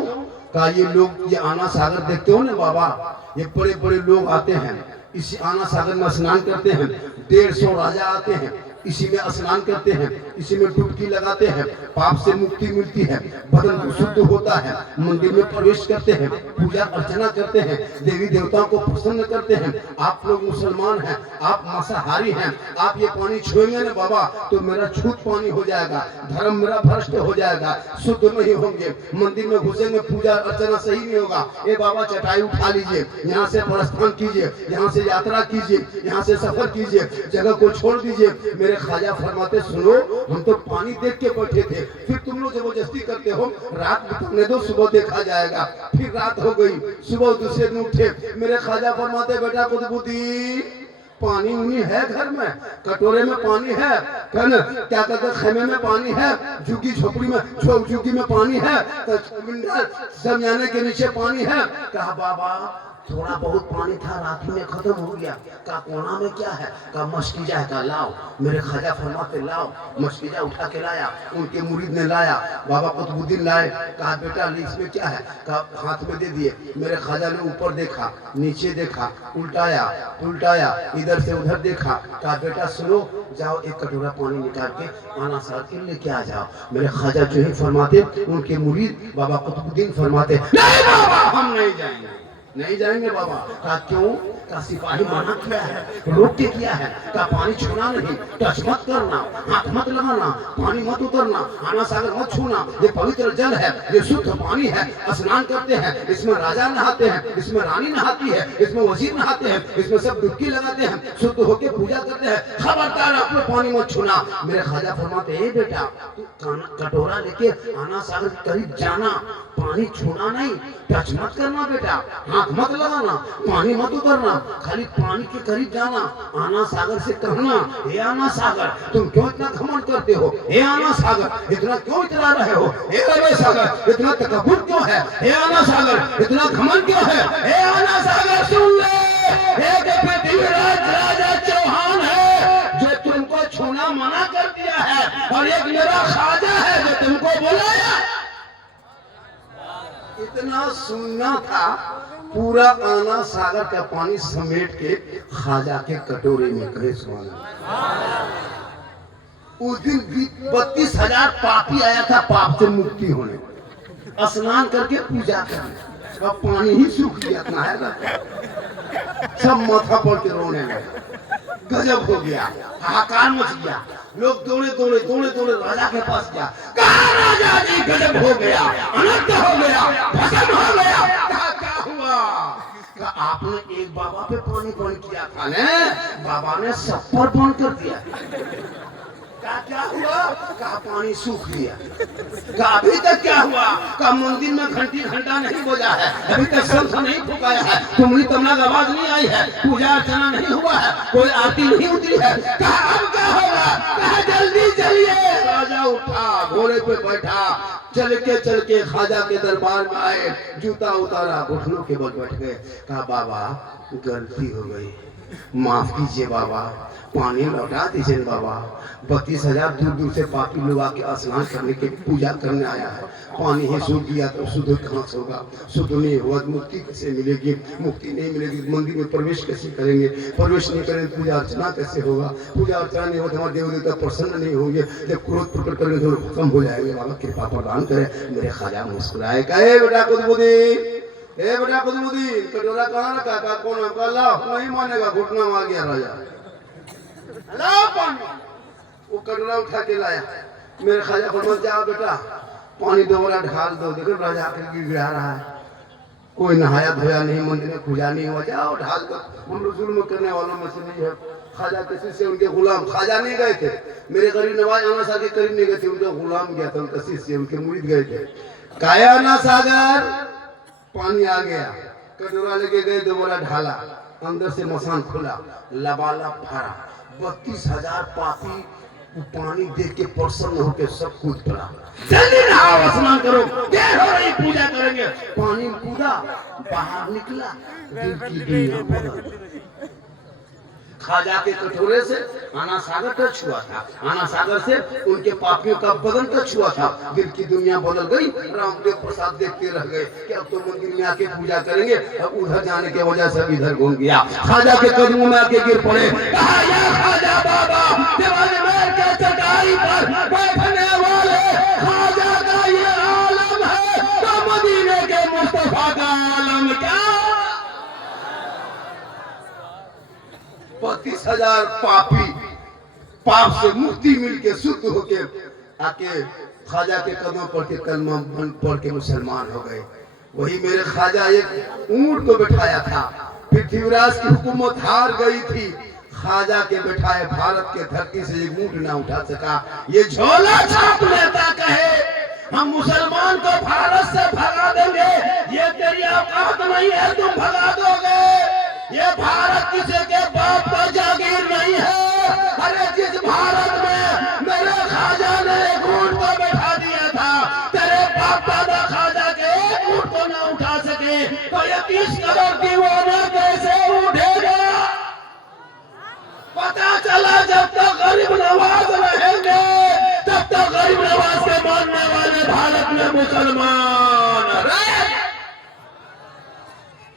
कहा ये लोग ये आना सागर देखते हो ना बाबा, ये बड़े बड़े लोग आते हैं, इसी आना सागर में स्नान करते हैं, 150 राजा आते हैं, इसी में स्नान करते हैं, इसी में डुबकी लगाते हैं, पाप से मुक्ति मिलती है, बदन शुद्ध होता है, मंदिर में प्रवेश करते हैं, पूजा अर्चना करते हैं, देवी देवताओं को प्रसन्न करते हैं। आप लोग मुसलमान हैं, आप मांसाहारी हैं, आप ये पानी छुएंगे ना बाबा तो मेरा छूत पानी हो जाएगा, धर्म मेरा भ्रष्ट हो जाएगा, शुद्ध नहीं होंगे, मंदिर में घुसेंगे, पूजा अर्चना सही नहीं होगा। ए बाबा चटाई उठा लीजिए, यहाँ से प्रस्थान कीजिए, यहाँ से यात्रा कीजिए, यहाँ से सफर कीजिए, जगह को छोड़ दीजिए। मेरे ख्वाजा फरमाते सुनो, हम तो पानी देख के बैठे थे, फिर तुम लोग जबरदस्ती करते हो, रात बिताने दो, सुबह देखा जाएगा। फिर रात हो गई, सुबह दूसरे दिन उठे, मेरे ख्वाजा फरमाते बेटा कुतुबुद्दीन पानी उनी है घर में, कटोरे में पानी है, क्या कहते खेमे में पानी है, झुग्गी झोपड़ी में झुग्गी में पानी है, समझाने के नीचे पानी है। कहा बाबा थोड़ा बहुत पानी था, रात में खत्म हो गया। का कोना में क्या है? का मस्कीजा है, का लाओ। मेरे ख्वाजा फरमाते लाओ, मस्कीजा उठा के लाया, उनके मुरीद ने लाया, बाबा कुतुबुद्दीन लाए। कहा बेटा इसमें क्या है? का हाथ में दे दिए। मेरे ख्वाजा ने ऊपर देखा, नीचे देखा, उल्टाया उल्टाया, इधर से उधर देखा। कहा बेटा सुनो, जाओ एक कटोरा पानी निकाल के आना साथ के लेके आ जाओ। मेरे ख्वाजा जो ही फरमाते, उनके मुरीद बाबा कुतुबुद्दीन फरमाते नहीं बाबा हम नहीं जाएंगे, नहीं जाएंगे बाबा। कहा क्यों? का सिपाही मना किया है, रोक के किया है। का पानी छूना नहीं, टच मत करना, हाथ मत लगाना, पानी मत उतरना, आना सागर मत छूना, ये पवित्र जल है, ये शुद्ध पानी है, स्नान करते हैं, इसमें राजा नहाते हैं, इसमें रानी नहाती है, इसमें वजीर नहाते हैं, इसमें सब डुबकी लगाते हैं, शुद्ध होके पूजा करते हैं, खबरदार आप लोग पानी मत छूना। मेरे ख्वाजा फरमाते हे बेटा तू कटोरा लेके आना सागर के करीब जाना, पानी छूना नहीं, टच मत करना बेटा, हाथ मत लगाना, पानी मत उतरना, खाली पानी के करीब जाना। आना सागर से कहना हे आना सागर तुम क्यों इतना घमंड करते हो? हे आना सागर इतना क्यों इतरा रहे हो? हे आना सागर इतना तकब्बुर क्यों है? हे आना सागर इतना घमंड क्यों है? हे आना सागर सुन ले, एक पृथ्वीराज राजा चौहान है जो तुमको छूना मना कर दिया है, और एक मेरा ख्वाजा है जो तुमको बुलाया। इतना सुनना था, पूरा आना सागर का पानी समेट के ख्वाजा के कटोरे में कहे सुन। उस दिन 32,000 पापी आया था पाप से मुक्ति होने, स्नान करके पूजा करने, अब पानी ही सूख गया इतना है, सब माथा पड़ के रोने लगे, गजब हो गया, हाहाकार मच गया, लोग दौड़े दौड़े दौड़े दौड़े राजा के पास गया। कहा राजा जी गजब हो गया, अनर्थ हो गया, भस्म हो गया। कहा क्या हुआ? कहा आपने एक बाबा पे पानी बंद किया था ने, बाबा ने सब पर बंद कर दिया। क्या हुआ? कहा पानी सूख गया। कहा अभी तक क्या हुआ? कहा मंदिर में घंटी घंटा नहीं बजा है, अभी तक शंख नहीं फुकाया है, तुमरी तमलक आवाज नहीं आई है, पूजा अर्चना नहीं हुआ है, कोई आरती नहीं उतरी है। कहा अब क्या होगा? कहा जल्दी चलिए। राजा उठा, घोड़े पे बैठा, चल के ख्वाजा के दरबार में आए, जूता उतारा, घुटनों के बल बैठ गए। कहा बाबा गलती हो गई, माफ कीजिए बाबा, पानी लौटा दीजिए बाबा। 32,000 दूर दूर से पापी लोग आके स्नान करने के पूजा करने आया है, पानी ही सूख गया तो शुद्ध कहाँ से होगा? शुद्ध नहीं हुआ मुक्ति कैसे मिलेगी? मुक्ति नहीं मिलेगी, मंदिर में प्रवेश कैसे करेंगे? प्रवेश नहीं करेंगे पूजा अर्चना कैसे होगा? पूजा अर्चना नहीं हो तो हमारे देव देवता प्रसन्न नहीं होंगे, जब क्रोध प्रकट करेंगे तो खत्म हो जाएंगे। बाबा कृपा प्रदान करे। मेरे ख्वाजा मुस्कुराए, कहे बेटा कुतुबुद्दीन, ए बेटा कुतुबुद्दीन कटोरा कहाँ रखा? कहा कौन? अल्लाह नहीं मानेगा, घुटना में आ गया राजा। वो कटोरा उठा के लाया। मेरे ख्वाजा फरमाते जाओ बेटा पानी दोबारा ढाल दो। देखो राजा आकर गिरा रहा है, कोई नहाया धोया नहीं, मंदिर में पूजा नहीं हुआ, जाओ ढाल दो। हम लोग जुल्म करने वालों में से नहीं है। ख्वाजा किसी से उनके गुलाम, ख्वाजा नहीं गए थे, मेरे गरीब नवाज आना सागर के करीब नहीं गए थे, उनका गुलाम गया था, उनका शिष्य, उनके मुरीद गए थे। काया आना सागर पानी आ गया, कटोरा लेके गए, दोबारा ढाला, अंदर से मसान खुला, लबालब भरा। 32,000 पापी पानी देख के प्रसन्न होकर सब कूद पड़ा। जल्दी नहाओ, स्नान करो, देर हो रही, पूजा करेंगे। पानी कूदा, बाहर निकला, दिल की दुनिया खाजा के कटोरे से आना सागर टच हुआ था, आना सागर से उनके पापियों का बदन टच हुआ था। दिल की दुनिया बदल गई, रामदेव प्रसाद देखते रह गए कि अब तो मंदिर में आके पूजा करेंगे, अब उधर जाने की वजह से इधर घूम गया। खाजा के कदमों में आके गिर पड़े, कहा या खाजा बाबा दीवाने में के चटाई पर बैठने वाले खाजा का ये आलम है तो मदीने के मुस्तफा का आलम क्या। 35,000 पापी पाप से मुक्ति मिलके शुद्ध होके आके खाजा के कदमों पर के कलमा पढ़ के मुसलमान हो गए। वही मेरे खाजा एक ऊंट को बैठाया था, पृथ्वीराज की हुकूमत हार गई थी, खाजा के बैठाए भारत के धरती से एक ऊंट ना उठा सका। ये झोला छाप लेता कहे हम मुसलमान को भारत से भगा देंगे, ये तेरी औकात नहीं है, तुम भगा दोगे। ये भारत किसी के बाप का जागीर नहीं है। अरे जिस भारत में मेरे खाजा ने एक ऊंट को बैठा दिया था, तेरे बाप दादा खाजा के एक ऊंट को ना उठा सके तो ये 30 करोड़ दीवाना कैसे उठेगा। पता चला जब तक गरीब नवाज रहेंगे तब तक गरीब नवाज के मानने वाले भारत में मुसलमान रहे।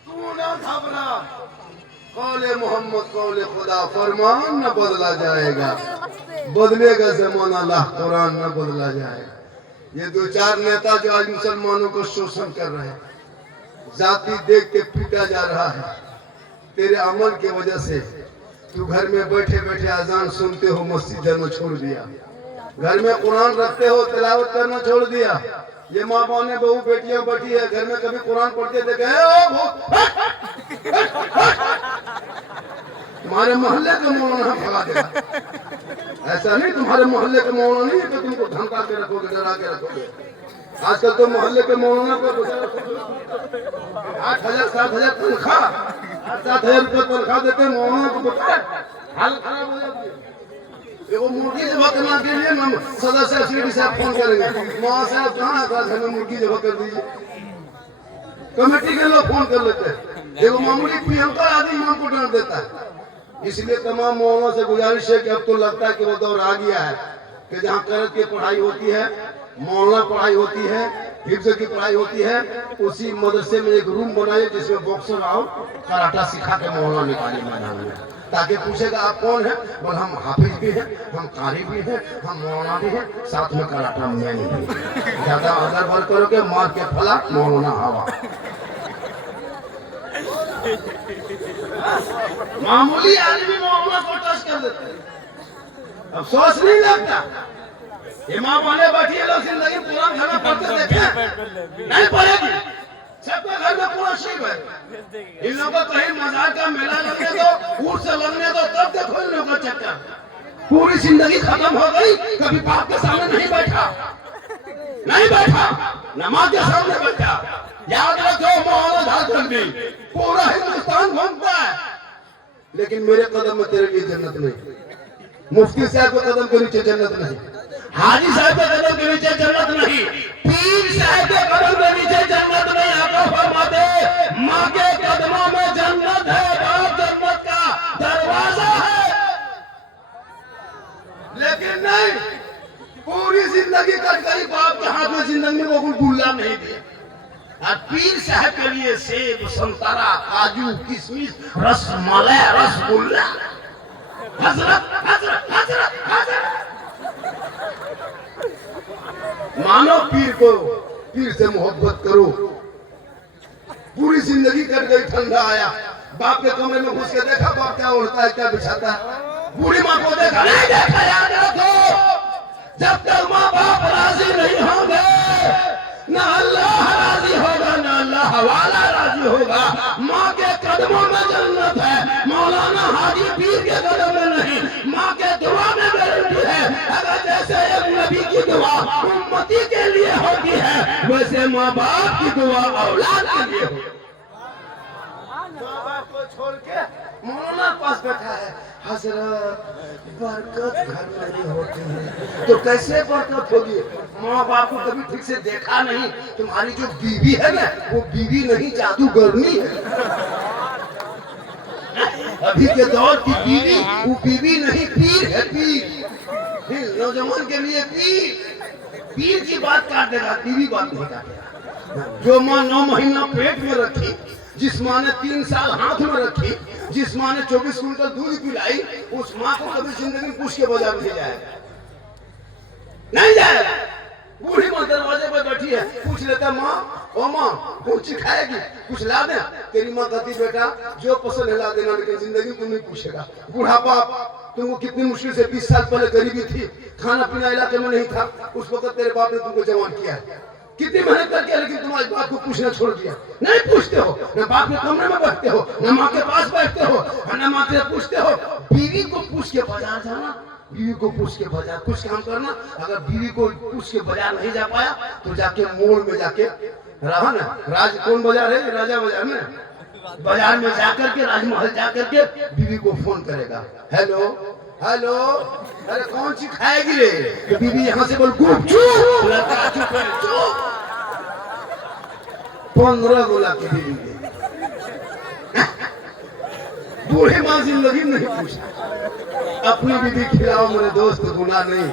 तू ना घबरा, कौले मोहम्मद कौले खुदा फरमान न बदला जाएगा, बदलेगा जमाना अल्लाह कुरान न बदला जाएगा। ये 2-4 नेता जो आज मुसलमानों को शोषण कर रहे हैं, जाति देख के पीटा जा रहा है तेरे अमल की वजह से। तू घर में बैठे बैठे अजान सुनते हो, मस्जिद जाना छोड़ दिया, घर में कुरान रखते हो, तिलावत करना छोड़ दिया। ये माँ बहने बहू बेटियां बैठी है घर में, कभी कुरान पढ़ते देखे तुम्हारे मोहल्ले का मौलाना भगा देगा। ऐसा नहीं, तुम्हारे मोहल्ले के मौलाना नहीं है कि तुमको धमका के रखोगे, डरा के रखोगे। आजकल तो मोहल्ले के मौलाना को 8,000-7,000 तनख्वाह, 7,000 रुपये तनख्वाह देते हैं मौलाना को। हाल खराब हो जाती है। वो मुर्गी जबा करना के लिए हम सदस्य श्री साहब फोन करेंगे, वहाँ साहब कहाँ था, हमें मुर्गी जबा कर दीजिए। कमेटी के लोग फोन कर लेते हैं, देखो मामूली प्रियंका आदमी मां को डांट देता है। इसलिए तमाम मौलाना से गुजारिश है कि अब तो लगता है कि वो दौर आ गया है कि जहाँ करत की पढ़ाई होती है, मौलाना पढ़ाई होती है, हिफ्ज़ की पढ़ाई होती है, उसी मदरसे में एक रूम बनाए जिसमें बॉक्सर आओ कराटा सिखा के मौलाना निकाले मैदान में, ताकि पूछेगा आप कौन है, बोल हम हाफिज भी हैं, हम कारी भी हैं, हम मौलाना भी हैं, साथ में कराटा मैन भी। ज्यादा अदर बर करोगे मार के फला मौलाना हवा। मामूली आदमी मौलाना को टच कर देते हैं, अफसोस नहीं लगता। इमाम वाले बैठिए लोग जिंदगी पूरा घर में पढ़ते देखे नहीं पढ़ेगी, सबके घर में पूरा शिव है। इन लोगों को कहीं मजाक का मेला लगने दो, ऊट से लगने दो, तब देखो इन लोगों का चक्कर। पूरी जिंदगी खत्म हो गई, कभी बाप के सामने नहीं बैठा, नमाज के सामने बैठा। याद रखो मौलाना झारखंडी पूरा हिंदुस्तान घूमता है, लेकिन मेरे कदम में तेरे लिए जन्नत नहीं, मुफ्ती साहब के कदम के नीचे जन्नत नहीं, हाजी साहब के कदम के नीचे जन्नत नहीं, पीर साहब के कदम के नीचे जन्नत नहीं। आका फरमाते माँ के कदमों में जन्नत है, बाप जन्नत का दरवाजा है। लेकिन नहीं, पूरी जिंदगी कट गई, बाप के हाथ में जिंदगी में कोई गुल्ला नहीं दिया। और पीर साहब के लिए सेब, संतरा, काजू, किशमिश, रसमलाई, रसगुल्ला। हजरत हजरत हजरत हजरत मानो पीर को, पीर से मोहब्बत करो। पूरी जिंदगी कट गई, ठंडा आया, बाप के कमरे में घुस के देखा बाप क्या उड़ता है, क्या बिछाता है। बूढ़ी माँ को देखा नहीं देखा, याद रखो जब तक माँ बाप राजी नहीं होंगे ना अल्लाह राजी होगा, ना अल्लाह वाला राजी होगा। माँ के कदमों में जन्नत है, मौलाना हाजी पीर के कदम में नहीं। माँ के दुआ में गारंटी है, अगर जैसे एक नबी की दुआ उम्मती के लिए होती है, वैसे माँ बाप की दुआ औलाद के लिए होती है। माँ बाप को छोड़ के मौलाना पास बैठा है, हजरत बरकत घर में नहीं होती है, तो कैसे बरकत होगी? माँ बाप को कभी ठीक से देखा नहीं, तुम्हारी जो बीवी है ना वो बीवी नहीं जादूगरनी है। अभी के दौर की बीवी, वो बीवी नहीं पीर है, पीर। नौजवान के लिए पीर की बात काट देगा, बीवी बात नहीं काटेगा। जो माँ 9 महीना पेट में रखी, जिस माँ ने 3 साल हाथ में रखी, जिस माँ ने 24 कुंटल दूध पिलाई, उस माँ को कभी जिंदगी में पूछ के बाजार नहीं जाएगा, नहीं जाएगा। बूढ़ी माँ दरवाजे पर बैठी है, पूछ लेता माँ, ओ माँ कौन सी खाएगी, कुछ ला दे। तेरी माँ कहती बेटा जो पसंद है ला देना, लेकिन जिंदगी तुम नहीं पूछेगा। बुढ़ापा, तुमको कितनी मुश्किल से 20 साल पहले गरीबी थी, खाना पीना इलाके में नहीं था, उस वक्त तेरे बाप ने तुमको जवान किया है, कितनी मेहनत करके, लेकिन तुम्हारे बाप को पूछना छोड़ दिया। नहीं पूछते हो, न बाप के कमरे में बैठते हो, न माँ के पास बैठते हो, न माँ से पूछते हो। बीवी को पूछ के बाजार जाना, बीवी को पूछ के बाजार कुछ काम करना। अगर बीवी को पूछ के बाजार नहीं जा पाया तो जाके मोड़ में जाके रहा ना, राज कौन बाजार है, राजा बाजार में, बाजार में जाकर के, राजमहल जाकर के बीवी को फोन करेगा, हेलो हेलो, अरे कौन सी खाएगी रे, तो बीवी यहाँ से बोल गुपचुप, लड़का चुप है, चुप। 15 गोला की बीवी बूढ़े माँ जिंदगी नहीं पूछा। अपनी बीवी खिलाओ मेरे दोस्त, गुनाह नहीं।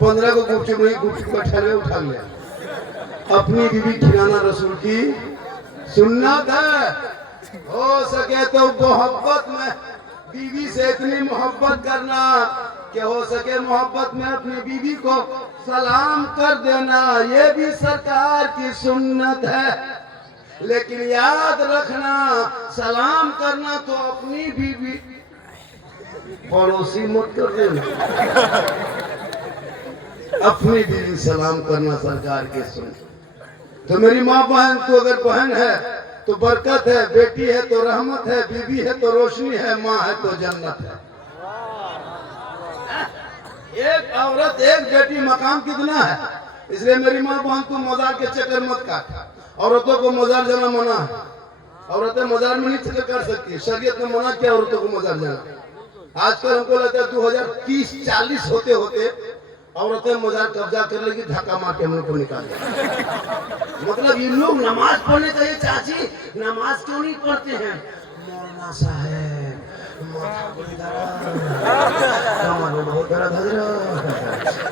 15 को गुपचुप नहीं, गुपचुप का ठहरे उठा लिया। अपनी बीवी खिलाना रसूल की सुन्नत है। हो सके तो मोहब्बत में बीवी से इतनी मोहब्बत करना कि हो सके मोहब्बत में अपनी बीवी को सलाम कर देना, ये भी सरकार की सुन्नत है। लेकिन याद रखना, सलाम करना तो अपनी बीवी, पड़ोसी मत कर देना। अपनी बीवी सलाम करना सरकार की सुन्नत। तो मेरी माँ बहन, तो अगर बहन है तो बरकत है, बेटी है तो रहमत है, बीवी है तो रोशनी है, माँ है तो जन्नत है। एक औरत एक बेटी मकाम कितना है। इसलिए मेरी माँ बहन तू मजार के चक्कर मत काट। औरतों को मजार जाना मना है, औरतें मजार में नहीं चक्कर कर सकती, शरीयत ने मना किया औरतों को मजार जाना। आजकल हमको लगता है 2030-40 होते होते औरतें मजार कब्जा कर लेगी, धक्का मार के हम लोग को निकाल देंगे। मतलब ये लोग नमाज पढ़ने चाहिए, चाची नमाज क्यों नहीं पढ़ते हैं, मौलाना साहब बहुत दर्द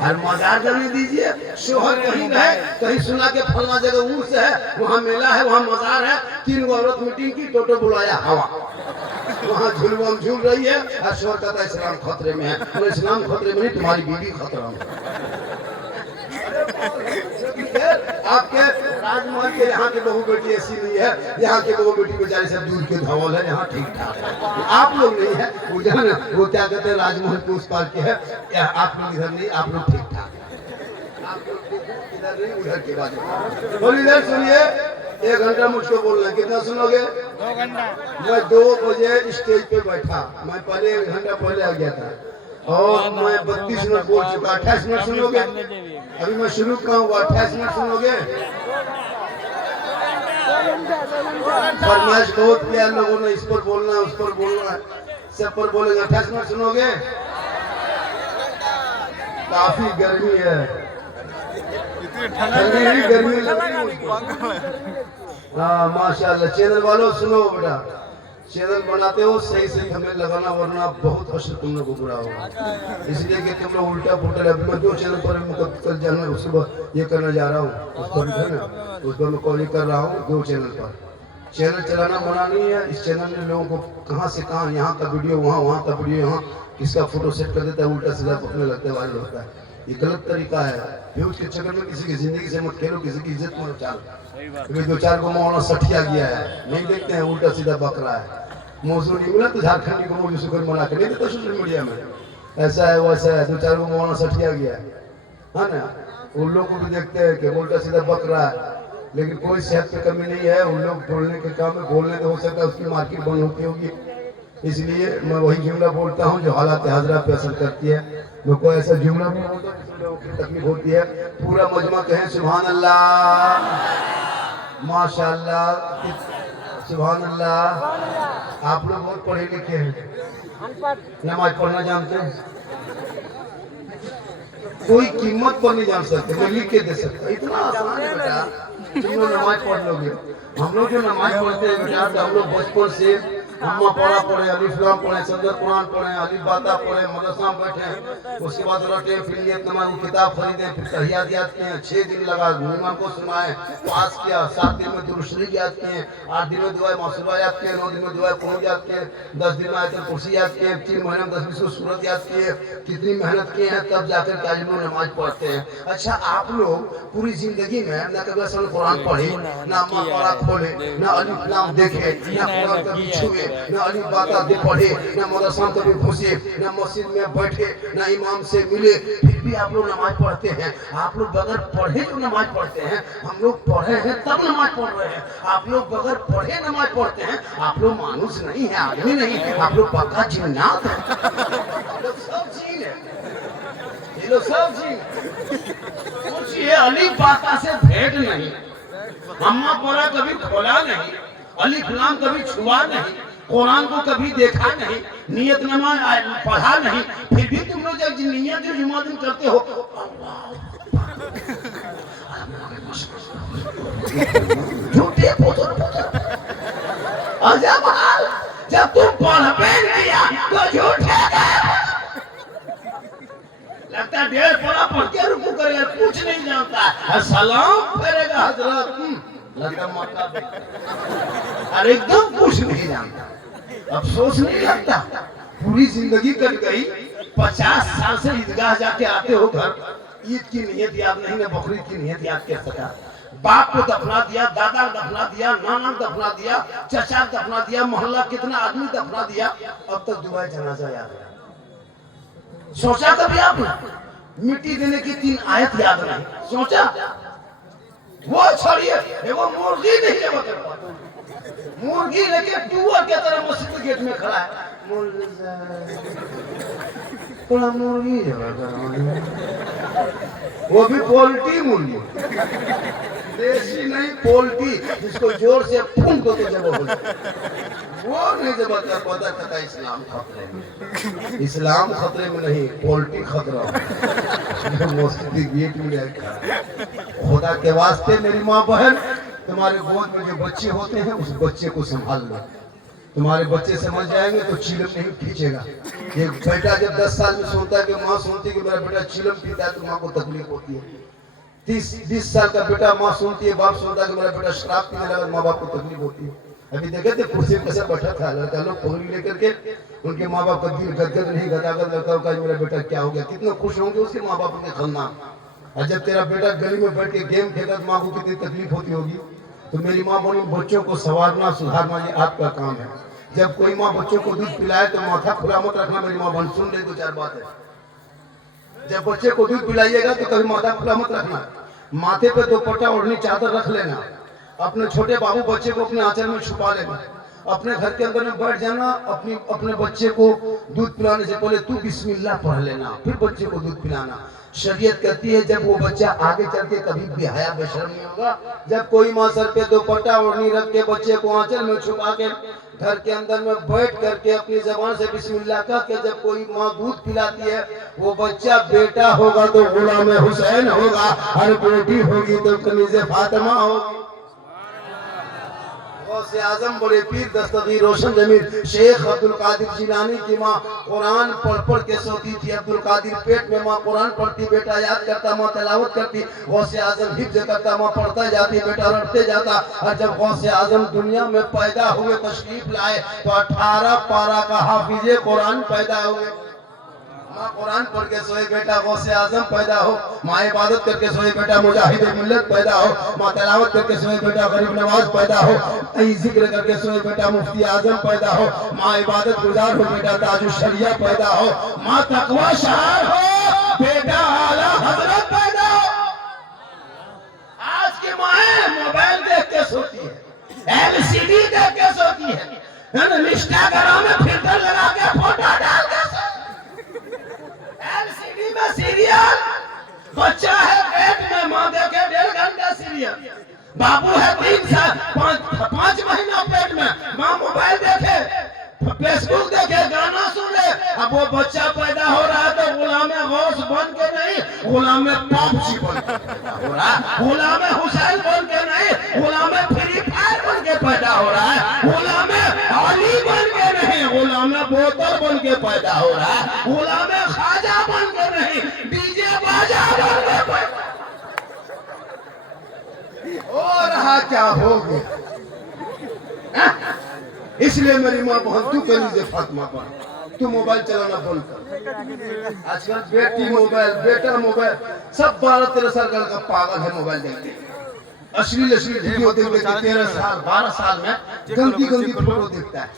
और मजार जाने दीजिए। शोहर कहीं रहे, कहीं सुना के फलना जगह उर्स है, वहाँ मेला है, वहाँ मजार है, 3 औरत मीटिंग की, टोटो बुलाया हवा, वहाँ झुलवाम झूल रही है, और शोहर कहता है इस्लाम खतरे में है। तो इस्लाम खतरे में नहीं, तुम्हारी बीवी खतरा में। आपके राजमहल के यहाँ के बहू बेटी ऐसी नहीं है, यहाँ के बहू बेटी बेचारे सब दूध के धवल है, यहाँ ठीक ठाक है। आप लोग नहीं है, वो जान वो क्या कहते हैं, राजमहल के उस पार के है, आप लोग इधर नहीं, आप लोग ठीक ठाक है, आप लोग इधर नहीं उधर के बाद। और इधर सुनिए, 1 घंटा मुझको बोलना है, कितना सुनोगे? 2 घंटा। मैं 2 बजे स्टेज पे बैठा, मैं पहले 1 घंटा पहले आ गया था, और मैं 32 मिनट बोल चुका। 28 मिनट सुनोगे? अभी मैं शुरू कहूँ, 28 मिनट सुनोगे? फरमाइश बहुत किया लोगों ने, इस पर बोलना है, उस पर बोलना है, सब पर बोलेंगे। 28 मिनट सुनोगे? काफी गर्मी है, ठंडी गर्मी लग रही है। हाँ माशाल्लाह। चैनल वालों सुनो बेटा, चैनल बनाते हो सही सही हमें लगाना, वरना बहुत असर तुम लोग को बुरा होगा। इसलिए कि तुम लोग उल्टा पुल्टा, अभी मैं 2 चैनल पर कल जाना, उसको ये करने जा रहा हूँ, उस पर मैं कॉलिंग कर रहा हूँ 2 चैनल पर। चैनल चलाना मना नहीं है, इस चैनल में लोगों को कहाँ से कहाँ, यहाँ का वीडियो वहाँ, वहाँ का वीडियो यहाँ, किसका फोटो सेट कर देता है, उल्टा सीधा पकड़ने लगता है, वायरल होता है। ये गलत तरीका है। व्यूज के चक्कर में किसी की जिंदगी से मत खेलो, किसी की इज्जत मत उछालो। 2-4 को मौलाना सठिया गया है, नहीं देखते हैं, उल्टा सीधा बक रहा है। मौसू नहीं मिला तो झारखंडी को मौजू शुक्र मना के नहीं देता सोशल मीडिया में, ऐसा है वैसा है। 2-4 को मौलाना सठिया गया है ना, उन लोग को भी देखते हैं कि उल्टा सीधा बक रहा है, लेकिन कोई सेहत पे कमी नहीं है। उन लोग बोलने के काम में बोलने तो हो सकता है उसकी मार्केट बंद होती होगी, इसलिए मैं वही जुमला बोलता हूँ जो हालात हाजरा पे असर करती है। मैं कोई ऐसा जुमला नहीं बोलता जिससे लोगों की तकलीफ होती है। पूरा मजमा कहें सुभान अल्लाह, माशाअल्लाह, सुभान अल्लाह। आप लोग बहुत पढ़े लिखे हैं, नमाज पढ़ना जानते हैं, कोई कीमत पर नहीं जान सकते, मैं लिख के दे सकता। इतना आसान है बेटा, तुम लोग नमाज पढ़ लोगे। हम लोग जो नमाज पढ़ते हैं बेटा, तो हम लोग बचपन से अम्मा पढ़ा पढ़े, अलिफ लाम पढ़े, सदर कुरान पढ़े, अलिफ बाता पढ़े, मदरसा में बैठे, उसके बाद रटे, फिर ये तमाम किताब खरीदे, फिर तहियात याद किए, 6 दिन लगा इमाम को सुनाए, पास किया, 7 दिन में दुरूद शरीफ याद किए, 8 दिन में दुआ मासूरा याद किए, 9 दिन में दुआ कुनूत याद किए, 10 दिन में आयतुल कुर्सी याद किए, 3 महीने में 10-20 सूरत याद किए। कितनी मेहनत किए हैं, तब जाकर तालिब लोग नमाज पढ़ते हैं। अच्छा, आप लोग पूरी जिंदगी में न कभी असल कुरान पढ़े, ना अम्मा पारा खोले, ना अलिफ लाम देखे, ना कुरान कभी छुए, ना अलिफ बाता दे पढ़े, ना मदरसा में कभी घुसे, ना मस्जिद में बैठे, ना इमाम से मिले, फिर भी आप लोग नमाज पढ़ते हैं। आप लोग बगैर पढ़े जो नमाज पढ़ते हैं, हम लोग पढ़े हैं तब नमाज पढ़ रहे हैं। आप लोग बगैर पढ़े नमाज पढ़ते हैं। आप लोग मानुस नहीं है, आदमी नहीं है, आप लोग पक्का जिन्नात है। सब जीन है, ये लोग सब जीन। कुछ ये अलिफ बाता से भेंट नहीं, अम्मा पारा कभी खोला नहीं, अलिफ लाम कभी छुआ नहीं, कुरान को कभी देखा नहीं, नियत नमाज पढ़ा नहीं, फिर भी तुम लोग जब नियत जो जुमा दिन करते हो, झूठे अजब हाल, जब तुम पढ़बे किया तो झूठे लगता है। 1.5 पढ़ा पढ़ के रुकू करेगा, कुछ नहीं जानता है, सलाम करेगा हजरत, लगता मक्का अरे एकदम कुछ नहीं जानता। अफसोस नहीं लगता, पूरी जिंदगी कट गई, 50 साल से ईदगाह जाके आते हो घर, ईद की नियत याद नहीं, ना बकरीद की नियत याद कर सका। बाप को दफना दिया, दादा को दफना दिया, नाना को दफना दिया, चाचा को दफना दिया, मोहल्ला कितना आदमी दफना दिया, अब तक दुआ जनाजा याद है। सोचा कभी आपने मिट्टी देने की 3 आयत याद नहीं सोचा? वो छोड़िए, वो मुर्गी नहीं जब मुर्गी लेके टूअर के तरह मस्जिद के गेट में खड़ा है, मुर्गी वो भी पोल्ट्री मुर्गी, देसी नहीं पोल्ट्री, जिसको जोर से फूंक दो तो जब वो नहीं जब पता कहता इस्लाम खतरे में, इस्लाम खतरे में नहीं, पोल्ट्री खतरा मस्जिद गेट में खुदा के वास्ते मेरी माँ बहन, तुम्हारे गोद में जो बच्चे होते हैं उस बच्चे को संभालना। तुम्हारे बच्चे समझ जाएंगे तो चिलम नहीं खींचेगा। एक बेटा जब 10 साल में सुनता है कि माँ सुनती है कि मेरा बेटा चिलम पीता है तो माँ को तकलीफ होती है। 30-20 साल का बेटा माँ सुनती है, बाप सुनता है कि मेरा बेटा शराब पीने लगा, माँ बाप को तकलीफ होती है। अभी देखे थे कुर्सी में कैसे बैठा था लड़का लोग पगड़ी लेकर के, उनके माँ बाप का दिल गदगद नहीं गदागद, लड़का का मेरा बेटा क्या हो गया, कितना खुश होंगे उसके माँ बाप के खानदान। और जब तेरा बेटा गली में बैठ के गेम खेलता तो माँ को कितनी तकलीफ होती होगी। तो मेरी माँ बोली बच्चों को संवारना सुधारना ये आपका काम है। जब कोई माँ बच्चों को दूध पिलाए तो माथा खुला मत रखना, मेरी माँ बन सुन ले 2-4 बात है। जब बच्चे को दूध पिलाइएगा तो कभी माथा खुला मत रखना, माथे पे दुपट्टा ओढ़नी चादर रख लेना, अपने छोटे बाबू बच्चे को अपने आंचल में छुपा लेना, अपने घर के अंदर में बैठ जाना, अपने बच्चे को दूध पिलाने से पहले तू बिस्मिल्लाह पढ़ लेना, फिर बच्चे को दूध पिलाना। शरीयत कहती है जब वो बच्चा आगे चल के कभी बेहया बेशर्म नहीं होगा। जब कोई माँ सर पे दुपट्टा ओढ़नी रख के बच्चे को आंचल में छुपा के घर के अंदर में बैठ करके अपनी जबान से बिस्मिल्लाह कह के जब कोई माँ दूध पिलाती है, वो बच्चा बेटा होगा तो गुलाम हुसैन होगा, और बेटी होगी तो कनीज़े फातिमा होगी। गौसे आजम बड़े पीर दस्तगीर रोशन जमीर शेख अब्दुल कादिर जिलानी की माँ कुरान पढ़ के सोती थी। अब्दुल कादिर पेट में माँ कुरान पढ़ती, बेटा याद करता, माँ तिलावत करती। गौसे आजम हिफ्ज करता, माँ पढ़ता जाती, बेटा रटते जाता। और जब गौसे आजम दुनिया में पैदा हुए, तशरीफ लाए, तो 18 पारा का हाफिजे कुरान पैदा हुए। माँ कुरान पढ़ के सोए, बेटा गौसे आजम पैदा हो। माँ इबादत करके सोए, बेटा मुजाहिद मिल्लत पैदा हो। माँ तिलावत करके सोए, बेटा गरीब नवाज पैदा हो। जिक्र करके सोए, बेटा मुफ्ती आजम पैदा हो। माँ इबादत गुजार हो, बेटा ताजुश शरिया पैदा हो। माँ तकवा शार हो, बेटा आला हजरत पैदा हो। आज की माँ मोबाइल देख के सोती है, LCD देख के सोती है, इंस्टाग्राम में फिल्टर लगा के फोटो डाल के LCD में सीरियल, बच्चा है पेट में, माँ देखे 1.5 घंटा सीरियल। बाबू है 3 साल 5 महीना पेट में, माँ मोबाइल देखे, फेसबुक देखे, गाना सुन ले। अब वो बच्चा पैदा हो रहा है तो गुलाम गौस बन के नहीं, गुलाम पबजी बन के पैदा हो रहा है। गुलाम हुसैन बन के नहीं, गुलाम फ्री फायर बन के पैदा हो रहा है। गुलाम अली बन के बोतल बन के पैदा हो रहा है, गुलाम खाजा बन के नहीं, डीजे बाजा बन के पैदा हो रहा। क्या हो गया? इसलिए मेरी माँ बहन तू कर लीजिए फातिमा पर, तू मोबाइल चलाना बंद कर। आजकल बेटी मोबाइल, बेटा मोबाइल, सब 12-13 साल का पागल है मोबाइल देखते। अश्लील वीडियो देख के 13 साल 12 साल में गंदी फोटो देखता है।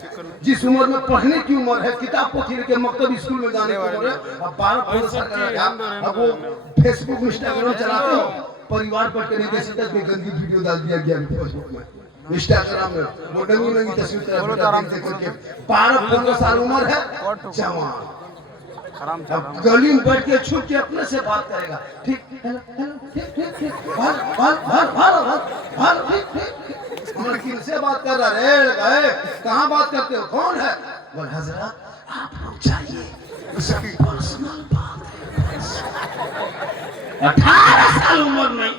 जिस उम्र में पढ़ने की उम्र है, किताब पोथी लेके मकतब स्कूल में जाने की उम्र है, अब 12-15 साल का लड़का अब वो फेसबुक इंस्टाग्राम चलाते हो, परिवार पर के नहीं देख सकता, गंदी वीडियो डाल दिया गया फेसबुक में इंस्टाग्राम में, वो नंगी तस्वीर करके 12-15 साल उम्र है, जवान अब गली में बैठ के छुप के अपने से बात करेगा। ठीक ठीक भाल किनसे बात कर रहा है? कहाँ बात करते हो? कौन है? बोल हजरत आप लोग चाहिए, सब पर्सनल बात है। 18 साल उम्र में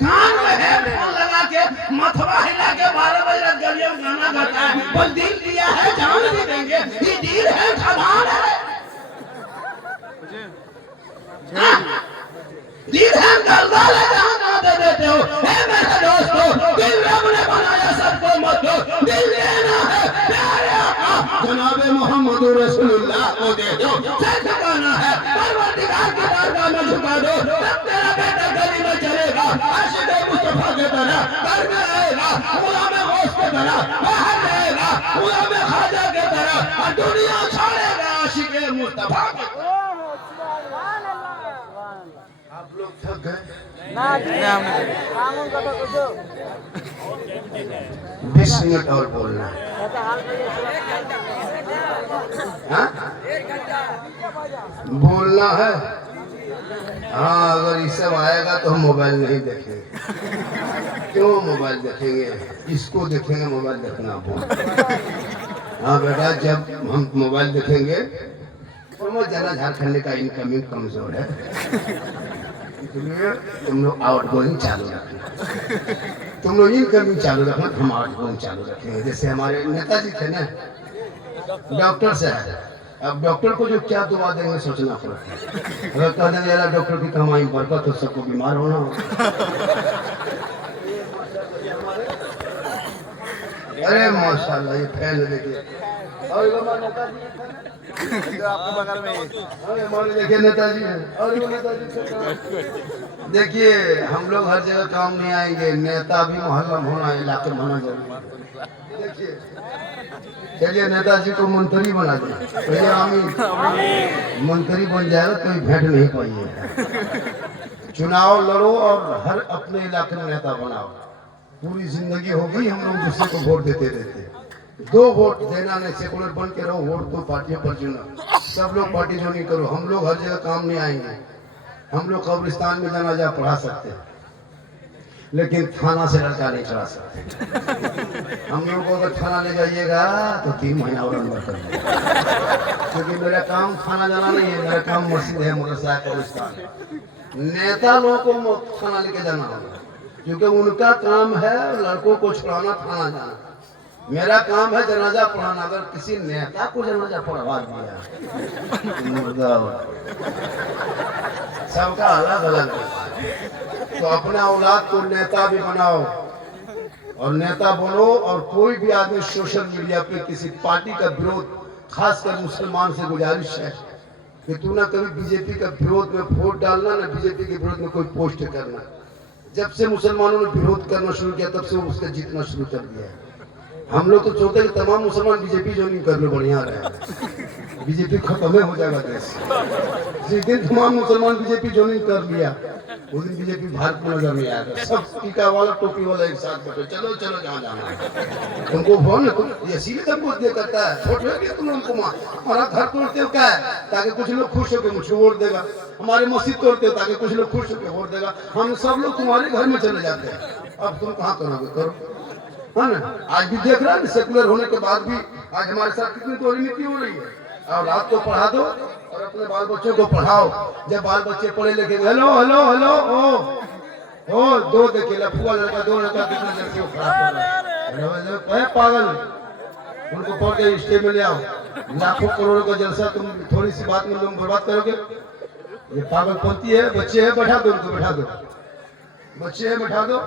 कान में हेडफोन लगा के मथवा हिला के 12 बजे गलियों में गाना गाता है। बोल दिल दिया है जान भी देंगे, ये दिल है खदान है, दिल है गलगल है, जहाँ दे देते हो। हे मेरे दोस्तों, दिल रब ने बनाया, सबको मत दो, दिल देना है प्यारे आका जनाबे मोहम्मद रसूलुल्लाह को दे दो। सर झुकाना है परवरदिगार की बारगाह में झुका दो, तब तेरा बेटा गली में चलेगा, आशिक मुस्तफा के तरह घर में आएगा, गुलाम गौस के तरह बाहर रहेगा, गुलाम खाजा के तरह, और दुनिया छोड़ेगा आशिक मुस्तफा के। आप लोग थक गए? बीस मिनट और बोलना है। हाँ? बोलना है। हाँ, अगर ये सब आएगा तो हम मोबाइल नहीं देखेंगे। क्यों मोबाइल देखेंगे? इसको देखेंगे, मोबाइल देखना बोल। हाँ बेटा, जब हम मोबाइल देखेंगे तो जना झारखंड का इनकमिंग कमजोर है, इसलिए तुम लोग आउटगोइंग चालू रखना, तुम लोग इनकमिंग चालू रखना, हम आउटगोइंग चालू रखेंगे। जैसे हमारे नेताजी थे ना, डॉक्टर से है, अब डॉक्टर को जो क्या दुआ देंगे सोचना पड़ता है। अगर कह देंगे यार डॉक्टर की कमाई बरकत तो सबको बीमार होना होगा। अरे माशाल्लाह, ये फैन देखिए, आपके बगल में देखिए नेताजी है, और वो नेताजी देखिए, हम लोग हर जगह काम नहीं आएंगे, नेता भी मोहल्ला में होना, इलाके में होना जरूरी। देखिए, चलिए नेताजी को मंत्री बना दिया, पहले आमीन, मंत्री बन जाएगा कोई भेंट नहीं पाइए। चुनाव लड़ो और हर अपने इलाके में नेता बनाओ। पूरी जिंदगी हो गई हम लोग दूसरे को वोट देते रहते, 2 वोट देना नहीं, सेकुलर बन के रहो, वोट 2 पार्टियों पर चुना, सब लोग पार्टी जो नहीं करो। हम लोग हर जगह काम नहीं आएंगे, हम लोग कब्रिस्तान में जनाजा पढ़ा सकते हैं, लेकिन थाना से लड़का नहीं चढ़ा सकते। हम लोग को अगर थाना ले जाइएगा तो 3 महीना और अंदर कर देंगे, क्योंकि मेरा काम थाना जाना नहीं है, मेरा काम मस्जिद है, मदरसा, कब्रिस्तान। नेता लोगों को थाना लेके जाना होगा, क्योंकि उनका काम है लड़कों को छुड़ाना, थाना जाना। मेरा काम है जनाजा पढ़ाना। अगर किसी नेता को जनाजा पढ़वा दिया मुर्दा, सबका अलग अलग है। तो अपना औलाद को नेता भी बनाओ और नेता बनो। और कोई भी आदमी सोशल मीडिया पे किसी पार्टी का विरोध, खासकर मुसलमान से गुजारिश है कि तू ना कभी बीजेपी का विरोध में वोट डालना, ना बीजेपी के विरोध में कोई पोस्ट करना। जब से मुसलमानों ने विरोध करना शुरू किया तब से उसका जीतना शुरू कर दिया है। हम लोग तो चाहते हैं कि तमाम मुसलमान बीजेपी ज्वाइन कर लो, बढ़िया रहे, बीजेपी खत्म हो जाएगा देश। जिस दिन तमाम मुसलमान बीजेपी ज्वाइन कर लिया उस दिन बीजेपी भारत में नजर नहीं आएगा। सब टीका वाला टोपी वाला एक साथ बैठे, चलो चलो जहाँ जाना है तुमको फोन, ये सीधे तुमको दे करता है, छोड़ रहे तुम उनको हमारा घर तोड़ते हो क्या है ताकि कुछ लोग खुश होकर मुझे वोट देगा, हमारे मस्जिद तोड़ते हो ताकि कुछ लोग खुश होकर वोट देगा, हम सब लोग तुम्हारे घर में चले जाते हैं। अब तुम कहाँ करोगे? करो, है ना? आज भी देख रहा है सेकुलर होने के बाद भी आज हमारे साथ कितनी तोड़ी नीति हो रही है। और रात को पढ़ा दो और अपने बाल बच्चों को पढ़ाओ। जब बाल बच्चे पढ़े लिखे, हेलो हेलो हेलो ओ 2 देखे लफुआ लड़का, 2 लड़का, कितने लड़के को खराब कर रहा है, पागल, उनको पढ़ के स्टेज में ले आओ। लाखों करोड़ों का जलसा तुम थोड़ी सी बात में तुम बर्बाद करोगे। ये पागलपंती है। बच्चे हैं बैठा दो उनको, बैठा दो। बच्चे हैं बैठा दो।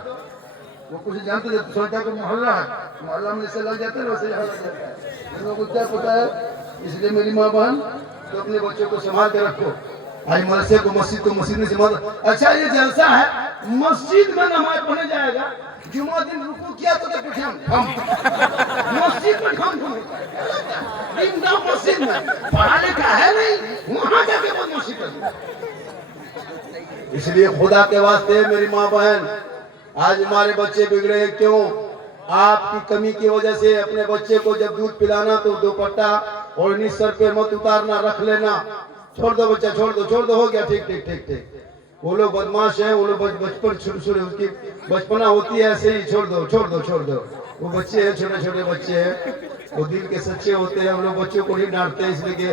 वो कुछ जानते थे, सोचता कि मोहल्ला है, मोहल्ला में जैसे लग जाते हैं वैसे यहाँ लग जाता है। इन लोगों को क्या पता है। इसलिए मेरी माँ बहन तो अपने बच्चों को संभाल के रखो। आज मदरसे को मस्जिद को मस्जिद में संभाल। अच्छा ये जलसा है, मस्जिद में नमाज पढ़ने जाएगा। जुम्मा दिन रुकू किया तो पूछे मस्जिद में मस्जिद में पढ़ा लिखा है नहीं, वहां जाके बदमाशी कर। इसलिए खुदा के वास्ते मेरी माँ बहन, आज हमारे बच्चे बिगड़े क्यों? आपकी कमी की वजह से। अपने बच्चे को जब दूध पिलाना तो दुपट्टा ओढ़नी सर पे मत उतारना, रख लेना। छोड़ दो बच्चा, छोड़ दो, हो गया, ठीक ठीक ठीक ठीक। वो लोग बदमाश है, वो लोग बचपन शुरू उसकी बचपना होती है ऐसे ही। छोड़ दो। वो बच्चे हैं, छोटे छोटे बच्चे हैं, वो दिल के सच्चे होते हैं। हम लोग बच्चों को नहीं डांटते इसलिए कि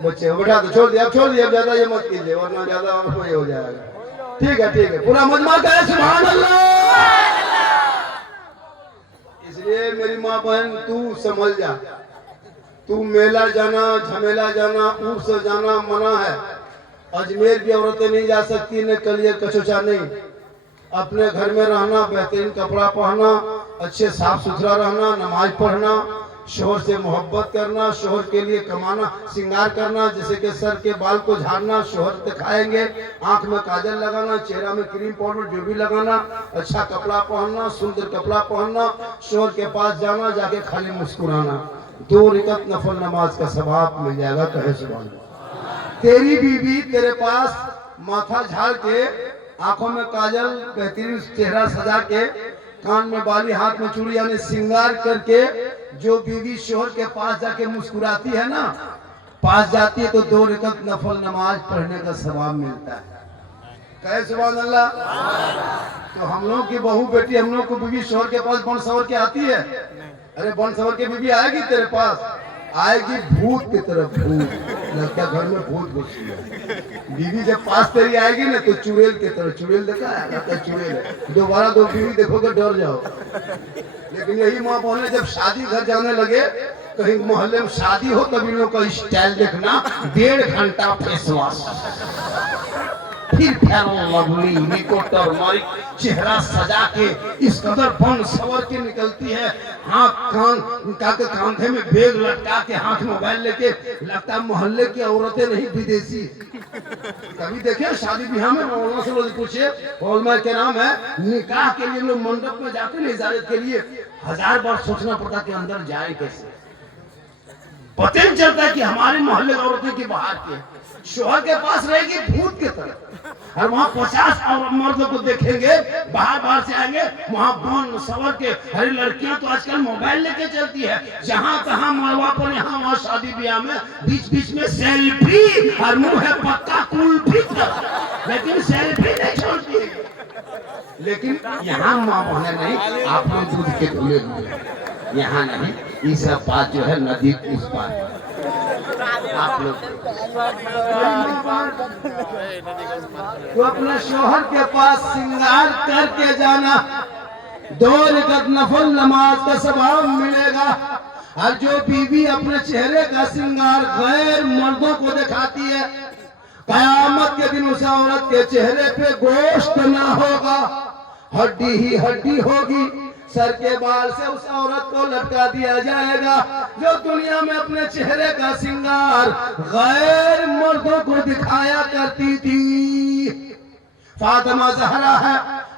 बच्चे बैठा दो, छोड़ दिया अब ज्यादा ये मत कीजिए वरना ज्यादा आपको ये हो जाएगा। ठीक है, पूरा मजमा का है सुभान अल्लाह। इसलिए मेरी माँ बहन तू समझ जा, तू मेला जाना, झमेला जाना, ऊर से जाना मना है। अजमेर भी औरतें नहीं जा सकती, न कलियर कचोचा नहीं। अपने घर में रहना, बेहतरीन कपड़ा पहनना, अच्छे साफ सुथरा रहना, नमाज पढ़ना, शोहर से मोहब्बत करना, शोहर के लिए कमाना, श्रृंगार करना, जैसे कि सर के बाल को झाड़ना, शोहर दिखाएंगे, आंख में काजल लगाना, चेहरा में क्रीम पाउडर जो भी लगाना, अच्छा कपड़ा पहनना, सुंदर कपड़ा पहनना, शोहर के पास जाना, जाके खाली मुस्कुराना। 2 रकात नफल नमाज का सवाब मिल जाएगा। कहे सुभान अल्लाह। तेरी बीवी तेरे पास माथा झाड़ के, आंखों में काजल, बेहतरीन चेहरा सजा के, कान में बाली, हाथ में चूड़ी, यानी श्रृंगार करके जो बीवी शोहर के पास जाके मुस्कुराती है ना, पास जाती है तो 2 रकात नफल नमाज पढ़ने का सवाब मिलता है। कहे सुभान अल्लाह। तो हम लोग की बहू बेटी, हम लोग को बीवी शोहर के पास बन सवर के आती है। अरे बन सवर के बीवी आएगी तेरे पास, आएगी भूत की तरफ। भूत लगता घर में भूत घुसी है। बीवी जब पास तेरी आएगी ना तो चुड़ैल की तरह। चुड़ैल देखा है? लगता है चुड़ैल है। दोबारा 2 बीवी देखोगे डर जाओ। लेकिन यही माँ बहने जब शादी घर जाने लगे, कहीं मोहल्ले में शादी हो, तभी लोग का स्टाइल देखना, 1.5 घंटा फेस वॉश, फिर लवली निकोटर मारी, चेहरा सजा के इस कदर बन सवर के निकलती है। हाथ कान कांधे में बैग लटका के, हाथ मोबाइल लेके, लगता है मोहल्ले की औरतें नहीं विदेशी। कभी देखे शादी ब्याह में मौलाना से रोज पूछे, मौलमा के नाम है, निकाह के लिए लोग मंडप में जाते हैं इजाजत के लिए, 1000 बार सोचना पड़ता कि अंदर जाए कैसे। पता नहीं चलता कि हमारे मोहल्ले की औरतें की बाहर के शोहर के पास रहेगी भूत की तरह। और वहाँ 50 और मर्दों को देखेंगे, बाहर से आएंगे, वहाँ बन सवर के। हरी लड़कियां तो आजकल मोबाइल लेके चलती है, जहाँ तहाँ मरवा पर, यहाँ वहाँ शादी ब्याह में बीच में सेल्फी, और मुंह है पक्का कुल्फी, लेकिन सेल्फी नहीं छोड़ती है। लेकिन यहाँ माँ बहने नहीं, आप लोग दूध के धुले हुए, यहाँ नहीं। ये सब बात जो है नदी उस पार आप लोग तो अपने शोहर के पास श्रृंगार करके जाना, 2 रकात नफल नमाज का सवाब मिलेगा। और जो बीवी अपने चेहरे का श्रृंगार गैर मर्दों को दिखाती है, कयामत के दिन उस औरत के चेहरे पे गोश्त ना होगा, हड्डी ही हड्डी होगी। सर के बाल से उस औरत को लटका दिया जाएगा जो दुनिया में अपने चेहरे का श्रृंगार गैर मर्दों को दिखाया करती थी। फातिमा ज़हरा है,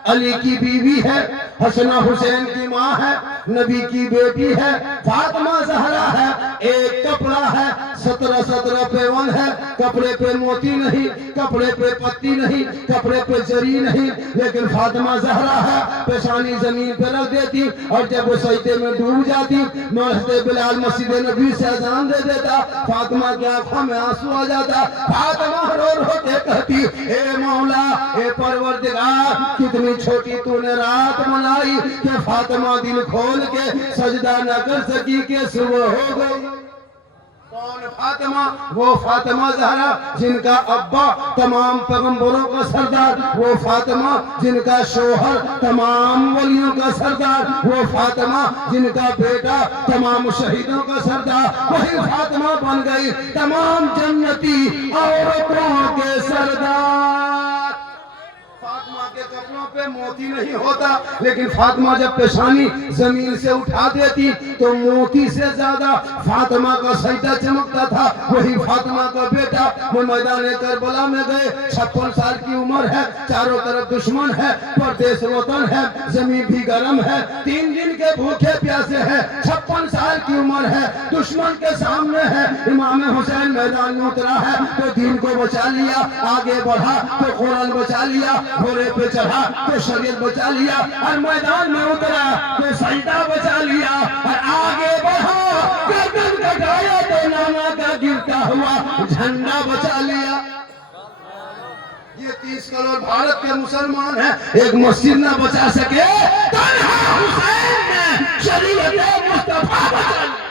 अली की बीवी है, हसन हुसैन की माँ है, नबी की बेटी है। फातिमा ज़हरा है, एक कपड़ा है, 17 पेवन है, कपड़े पे मोती नहीं, कपड़े पे पत्ती नहीं, कपड़े पे जरी नहीं, लेकिन फातिमा ज़हरा है, पेशानी जमीन पे रख देती, और जब वो सजदे में डूब जाती, मस्जिद बिलाल मस्जिद नबी से अजान दे देता, फातिमा की आंखों में आंसू आ जाता। फातिमा रो रो के कहती, ए मौला, ए परवरदिगार, कितनी छोटी तूने रात मनाई कि फातिमा दिल खोल के सजदा न कर सकी कि सुबह हो गई। कौन फातिमा? वो फातिमा ज़हरा जिनका अब्बा तमाम पैगंबरों का सरदार, वो फातिमा जिनका शोहर तमाम वलियों का सरदार, वो फातिमा जिनका बेटा तमाम शहीदों का सरदार, वही फातिमा बन गई तमाम जन्नती औरतों के सरदार। फातिमा के कपड़ों पे मोती नहीं होता, लेकिन फातिमा जब पेशानी जमीन से उठा देती तो मोती से ज्यादा फातिमा का सजदा चमकता था। वही फातिमा का बेटा वो मैदान करबला में गए, 56 साल की उम्र है, चारों तरफ दुश्मन है, परदेश वतन है, जमीन भी गर्म है, 3 दिन के भूखे प्यासे है, 56 साल की उम्र है, दुश्मन के सामने है। इमाम हुसैन मैदान में उतरा है तो दीन को बचा लिया, आगे बढ़ा तो कुरान बचा लिया, घोड़े पे चढ़ा तो शरीयत बचा लिया, और मैदान में उतरा तो सजदा बचा लिया, और आगे बढ़ा गर्दन कटाया तो नाना का गिरता हुआ झंडा बचा लिया। ये 30 करोड़ भारत के मुसलमान हैं, एक मस्जिद ना बचा सके, तन्हा हुसैन ने शरीयत मुस्तफा बचा लिया।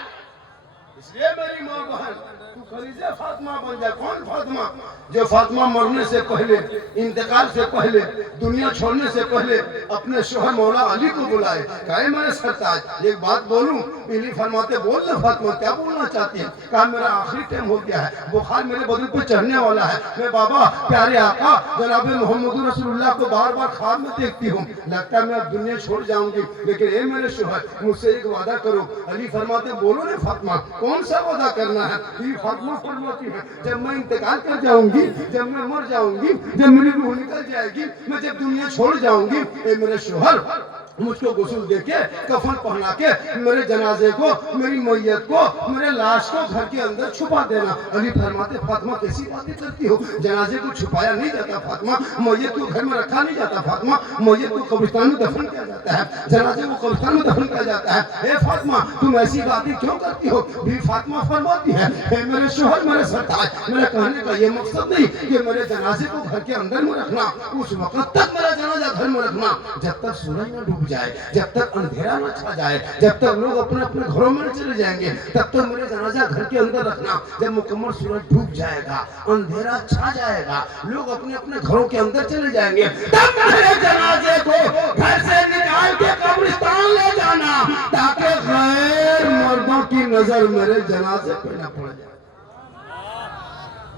इसलिए मेरी माँ बहन, तू खलीजे फातिमा बन जा। कौन फातिमा? जो फातिमा मरने से पहले, इंतकाल से पहले, दुनिया छोड़ने से पहले अपने शोहर मौला अली को बुलाए, कहे मेरे सरताज एक बात बोलूं? पीली फरमाते बोल ले फातिमा, क्या बोलना चाहती है? कहा मेरा आखिरी टाइम हो गया है, बुखार मेरे बदन पे चढ़ने वाला है, मैं बाबा प्यारे आका जनाब मोहम्मद रसूलुल्लाह को बार बार ख्वाब में देखती हूँ, लगता है मैं अब दुनिया छोड़ जाऊंगी, लेकिन ए मेरे शोहर मुझसे एक वादा करो। अली फरमाते बोलो ने फातिमा, कौन सा वादा करना है? फातिमा फरमाती है जब मैं इंतकाल कर जाऊंगी, जब मैं मर जाऊंगी, जब मेरी रूह निकल जाएगी, मैं जब दुनिया छोड़ जाऊंगी, ए मेरे शोहर मुझको गुस्ल देके कफन पहना के मेरे जनाजे को, मेरी मैयत को, मेरे लाश को घर के अंदर छुपा देना। अली फरमाते फातिमा कैसी बातें करती हो? जनाजे को छुपाया नहीं जाता फातिमा, मैयत को घर में रखा नहीं जाता फातिमा, मैयत को कब्रिस्तान में दफन किया जाता है, जनाजे को कब्रिस्तान में दफन किया जाता है। ए फातिमा तुम ऐसी बातें क्यों करती हो? भी फातिमा फरमाती है मेरे शोहर मेरे सरताज, मेरे कहने का ये मकसद नहीं कि मेरे जनाजे को घर के अंदर में रखना, उस वक्त तक मेरा जनाजा घर में रखना जब तक सूरज न डूब जाए, जब तक अंधेरा न छा जाए, जब तक लोग अपने अपने घरों में चले जाएंगे, तब तक मेरे जनाजा घर के अंदर रखना। जब मुकम्मल सूरज डूब जाएगा, अंधेरा छा जाएगा, लोग अपने अपने घरों के अंदर चले जाएंगे, तब मेरे जनाजे को घर से निकाल के कब्रिस्तान ले जाना, ताकि गैर मर्दों की नजर मेरे जनाजे पे न पड़ जाए।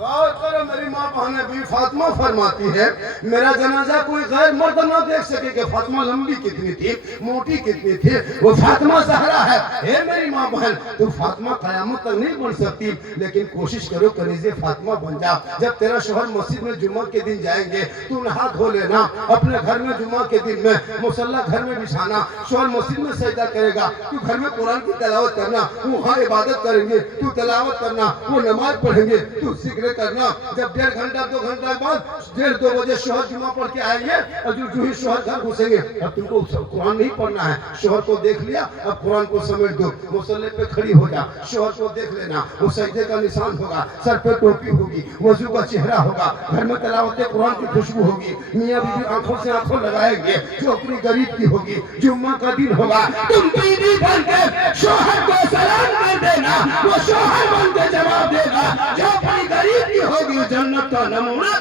गौर करो मेरी माँ बहने, भी फातिमा फरमाती है मेरा जनाजा कोई गैर मर्द ना देख सके कि फातिमा लंबी कितनी थी, मोटी कितनी थी, वो फातिमा ज़हरा है। हे मेरी माँ बहन, तू फातिमा क़यामत तक नहीं बन सकती, लेकिन कोशिश करो कनीज़े फातिमा बन जा। जब तेरा शोहर मस्जिद में जुम्मा के दिन जाएंगे, तू नहा धो लेना, अपने घर में जुम्मा के दिन में मुसल्ला घर में बिछाना, शोहर मस्जिद में सजदा करेगा, तू घर में कुरान की तिलावत करना, वहाँ इबादत करेंगे, तू तिलावत करना, वो नमाज पढ़ेंगे, तू जिक्र करना। जब 1.5 घंटा 2 घंटा बाद 1:30-2 बजे शोहर जुम्मा पढ़ के आएंगे, और जो ही शोहर घर घुसेंगे, अब तुमको कुरान नहीं पढ़ना है, शोहर को देख लिया, अब कुरान को समेट दो, मुसल्ले पे खड़ी हो जा, शोहर को देख लेना, वो सजदे का निशान होगा, सर पे टोपी होगी, वजू का चेहरा होगा, घर में तिलावत कुरान की खुशबू होगी, मियाँ बीवी आंखों से आंखों लगाएंगे, जो अपनी गरीब की होगी, जुम्मा का दिन होगा, तुम बीवी बन के शोहर को सलाम कर देना, वो शोहर बन के जवाब देगा, जो अपनी गरीब की होगी जन्नत का नमूना।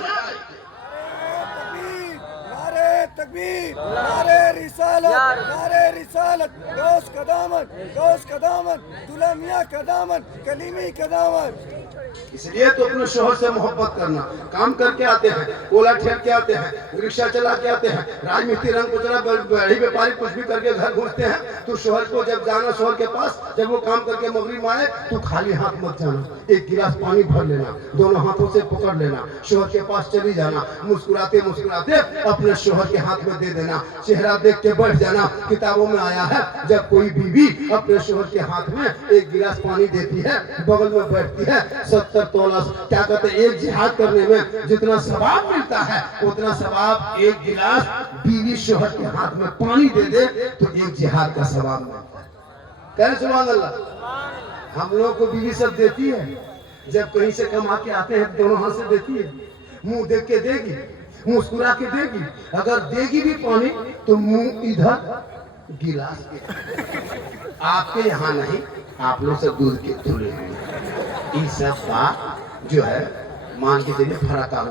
नारे तकबीर, नारे रिसालत, दोस्त का दामन, दुल्हा मियाँ का दामन, कलीमी का दामन। इसलिए तो अपने शोहर से मोहब्बत करना। काम करके आते हैं, ओला ठेल के आते हैं, रिक्शा चला के आते हैं, राजमिस्त्री रंग कुचरा बड़ी व्यापारी कुछ भी करके घर घुसते हैं, तो शोहर को जब जाना शोहर के पास, जब वो काम करके मगरिब आए, तो खाली हाथ मत जाना, एक गिलास पानी भर लेना, दोनों हाथों से पकड़ लेना, शोहर के पास चली जाना, मुस्कुराते मुस्कुराते अपने शोहर के हाथ में दे देना, चेहरा देख के बैठ जाना। किताबों में आया है जब कोई बीवी अपने शोहर के हाथ में एक गिलास पानी देती है, बगल में बैठती है, 70 तोला, क्या कहते हैं, एक जिहाद करने में जितना सवाब मिलता है, उतना सवाब एक गिलास बीवी शोहर के हाथ में पानी दे दे तो एक जिहाद का सवाब मिलता है। कह सुभान अल्लाह। हम लोग को बीवी सब देती है, जब कहीं से कमा के आते हैं दोनों हाथ से देती है, मुंह देख के देगी, मुस्कुरा के देगी, अगर देगी भी पानी तो मुंह इधर गिलास। आपके यहाँ नहीं, आप लोग सब दूध के तुले हुए। इस सब बात जो है मान के चलिए फर्क आ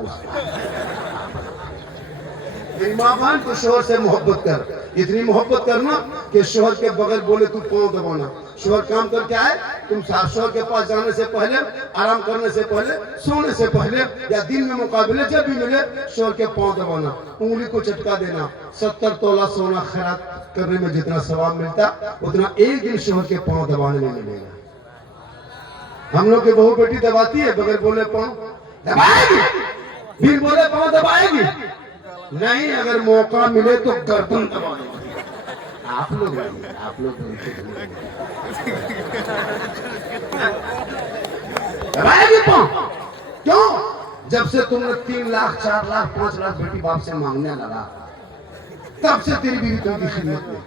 माँ बहन तो शोहर से मोहब्बत कर, इतनी मोहब्बत करना कि शोहर के बगल बोले तू पाँव दबाना। शोहर काम करके आए, तुम शोहर के पास जाने से पहले, आराम करने से पहले, सोने से पहले या दिन में मुकाबले जब भी मिले शोहर के पाँव दबाना, उंगली को चटका देना। 70 तोला सोना खैरात करने में जितना सवाब मिलता उतना एक दिन शोहर के पाँव दबाने में मिलेगा। हम लोग की बहू बेटी दबाती है, बगैर बोले पाँव दबाएगी, फिर बोले पाँव दबाएगी नहीं, अगर मौका मिले तो गर्दन दबा देंगे। आप लोग दबाएगी पाँव। क्यों? जब से तुमने 3 लाख 4 लाख 5 लाख बेटी बाप से मांगने लगा, तब से तेरी बीवी तुमकी खिदमत में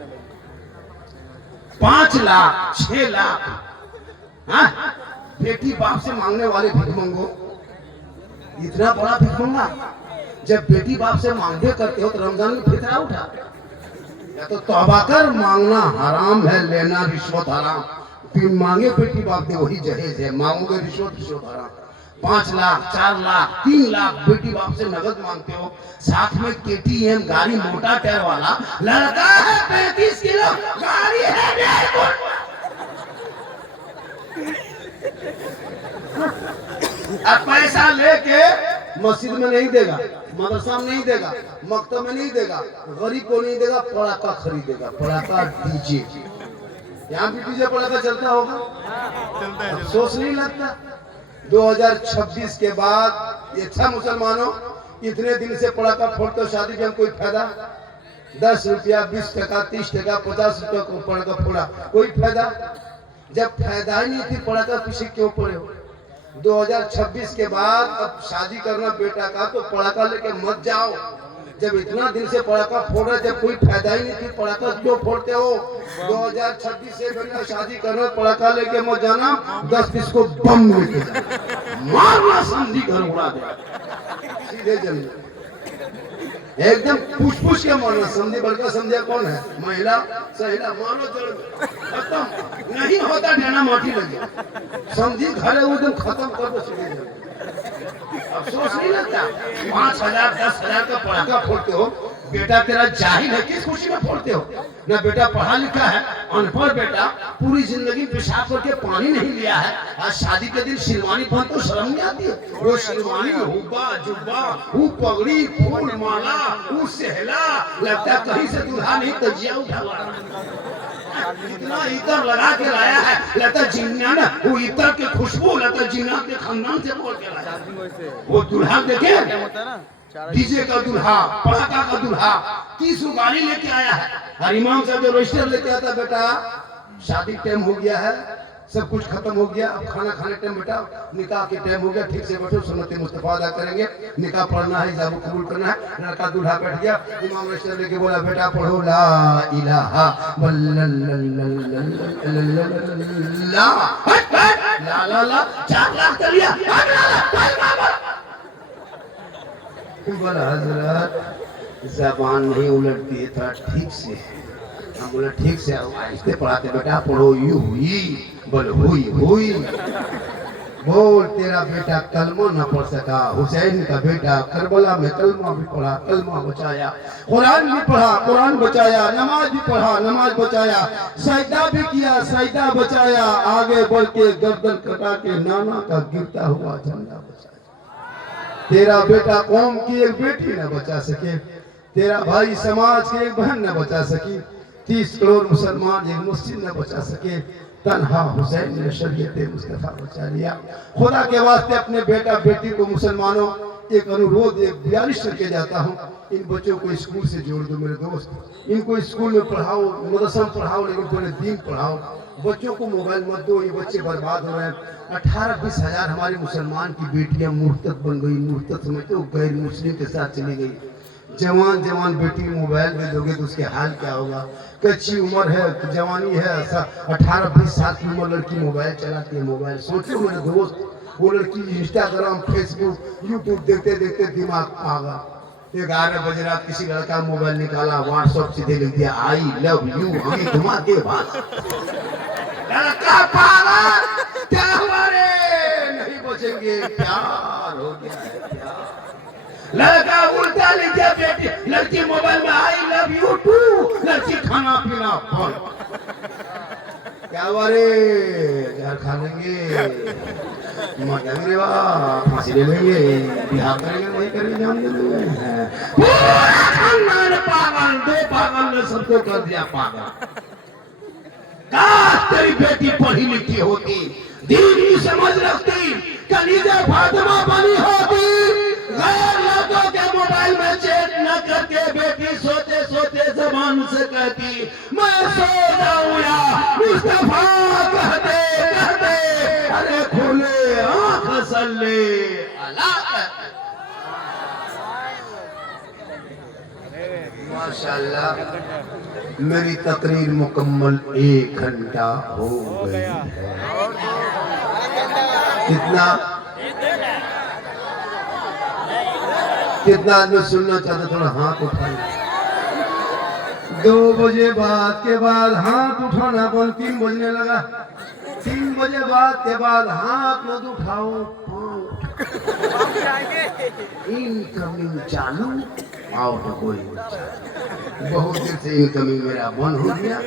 5 लाख 6 लाख हाँ? बेटी बाप से मांगने वाले भिखमंगो, इतना बड़ा भिखमंगा। जब बेटी बाप से मांगे करते हो तो रमजान में फितरा उठा, या तो तौबा कर, मांगना हराम है, लेना रिश्वत हराम। फिर मांगे बेटी बाप दे वही जहेज है, मांगोगे रिश्वत हराम। 5 लाख 4 लाख 3 लाख बेटी बाप से नगद मांगते हो, साथ में KTM गाड़ी मोटा टायर वाला, लड़का है 35 किलो, गाड़ी है 1.5 फुट। अब पैसा लेके मस्जिद में नहीं देगा, मदरसा में नहीं देगा, मकतब में नहीं देगा, गरीब को नहीं देगा, पड़ाका खरीदेगा, पड़ाका डीजे। यहाँ भी डीजे पड़ाका चलता होगा, अफसोस नहीं लगता? 2026 के बाद ये अच्छा मुसलमानों, इतने दिन से पड़ाका फोड़ते हो, शादी में कोई फायदा? 10 रुपया 20 टका 30 टका 50 रुपया को पड़ाका फोड़ा, कोई फायदा? जब फायदा ही नहीं थी पड़ाका पीछे क्यों पड़े हो? 2026 के बाद अब शादी करना बेटा का तो पड़ाका लेके मत जाओ। जब इतना दिन से पड़ाका फोड़ रहे, जब कोई फायदा ही नहीं थी पड़ाका क्यों फोड़ते हो? 2026 से बिना शादी करना, पड़ाका लेके मत जाना, 10-20 को बम लेके मारना, समझी घर उड़ा दे सीधे जल्दी, एकदम पूछ के मारना। समझी बड़का समझिया कौन है? महिला सहिला, मानो जड़ खत्म नहीं होता, डेना माटी लगे, समझी घर एकदम खत्म कर दो सीधे जल्दी। अफसोस नहीं लगता? 5,000 10,000 का पड़ाका फोड़ते हो, बेटा तेरा जाहिल है, किस खुशी में फोड़ते हो? ना बेटा पढ़ा लिखा है, अनपढ़ बेटा, पूरी जिंदगी पेशाब करके पानी नहीं लिया है, आज शादी के दिन शेरवानी पहन तो शर्म नहीं आती है? वो शेरवानी में हुब्बा जुब्बा, वो पगड़ी, फूल माला, वो सहला, लगता है कहीं से दूल्हा नहीं तजिया उठा, इतना इतर लगा के लाया है, लगता जिन्ना ना, वो इतर के खुशबू लगता जिन्ना के खानदान से बोल के लाया। वो दूल्हा देखे डीजे का दूल्हा, पड़ाका का दूल्हा, 30 गाड़ी लेके आया है, और इमाम साहब जो रजिस्टर लेके आता, बेटा शादी टाइम हो गया है, सब कुछ खत्म हो गया, अब खाना खाने टाइम, बेटा निकाह के टाइम हो गया, ठीक से बैठो, सुन्नत मुस्तफा अदा करेंगे, निकाह पढ़ना है, हिजाब कबूल करना है। लड़का दूल्हा बैठ गया, इमाम रजिस्टर लेके बोला, बेटा पढ़ो ला इलाहा ला 4 लाख कर लिया। बोला हजरत जबान नहीं उलटती है, थोड़ा ठीक से। हम बोला ठीक से आहिस्ते पढ़ाते, बेटा पढ़ो, यू हुई बोल हुई बोल। तेरा बेटा कलमा न पढ़ सका, हुसैन का बेटा करबला में कलमा भी पढ़ा, कलमा बचाया, कुरान भी पढ़ा, कुरान बचाया, नमाज भी पढ़ा, नमाज बचाया, सजदा भी किया, सजदा बचाया, आगे बढ़ के गर्दन कटा के नाना का गिरता हुआ झंडा बचाया। तेरा बेटा कौम की एक बेटी न बचा सके, तेरा भाई समाज की एक बहन न बचा सकी, 30 करोड़ मुसलमान एक मस्जिद न बचा सके, तन्हा हुसैन ने शरीयत मुस्तफा बचा लिया। खुदा के वास्ते अपने बेटा बेटी को मुसलमानों एक अनुरोध, एक 42 करके जाता हूँ, इन बच्चों को स्कूल से जोड़ दो मेरे दोस्त, इनको स्कूल में पढ़ाओ, मदरसा में पढ़ाओ, लेकिन पूरे दिन पढ़ाओ, बच्चों को मोबाइल मत दो, ये बच्चे बर्बाद हो रहे हैं। 18-20 हजार हमारी मुसलमान की बेटियां मुर्तद बन गई, मुर्तद समझते हो, गैर मुस्लिम के साथ चली गई। जवान बेटी मोबाइल दे दोगे तो उसके हाल क्या होगा? कच्ची उम्र है, जवानी है, 18-20 साल की उम्र लड़की मोबाइल चलाती है। मोबाइल सोचो मेरे दोस्त, वो लड़की इंस्टाग्राम फेसबुक यूट्यूब देखते देखते दिमाग पागल। 11 बजे रात किसी लड़का मोबाइल निकाला, व्हाट्सएप सीधे लिख दिया आई लव यू, हमें घुमा के बाद लड़का पागल, क्या हुआ रे? नहीं बचेंगे, प्यार हो गया है, प्यार। लड़का उल्टा लिख दिया बेटी, लड़की मोबाइल में आई लव यू टू, लड़की खाना पीना फोन। क्या हुआ रे? घर खा लेंगे, मर जाएंगे, वाह फांसी ले लेंगे, बिहार करेंगे, वही करेंगे, जान दे देंगे। पूरा खानदान पागल, दो पागल ने सबको कर दिया पागल। काश तेरी बेटी पढ़ी लिखी होती, दीन की समझ रखती, कलीजा फातिमा बनी होती, गैर लड़कों के मोबाइल में चेक न करके बेटी सोते सोते जबान से कहती मैं सो जाऊं या मुस्तफा कहते कहते अरे खुले आंख सल्ले अला कहते। माशाल्लाह मेरी तकरीर मुकम्मल 1 घंटा हो गई है। कितना आदमी सुनना चाहते? थोड़ा हाथ उठाइए। 2 बजे बाद के बाद हाथ उठाना बंद, 3 बजने लगा। 3 बजे बाद के बाद हाथ मत उठाओ, इनकमिंग चालू, आउट गोइंग। बहुत देर से इनकमिंग मेरा बंद हो गया,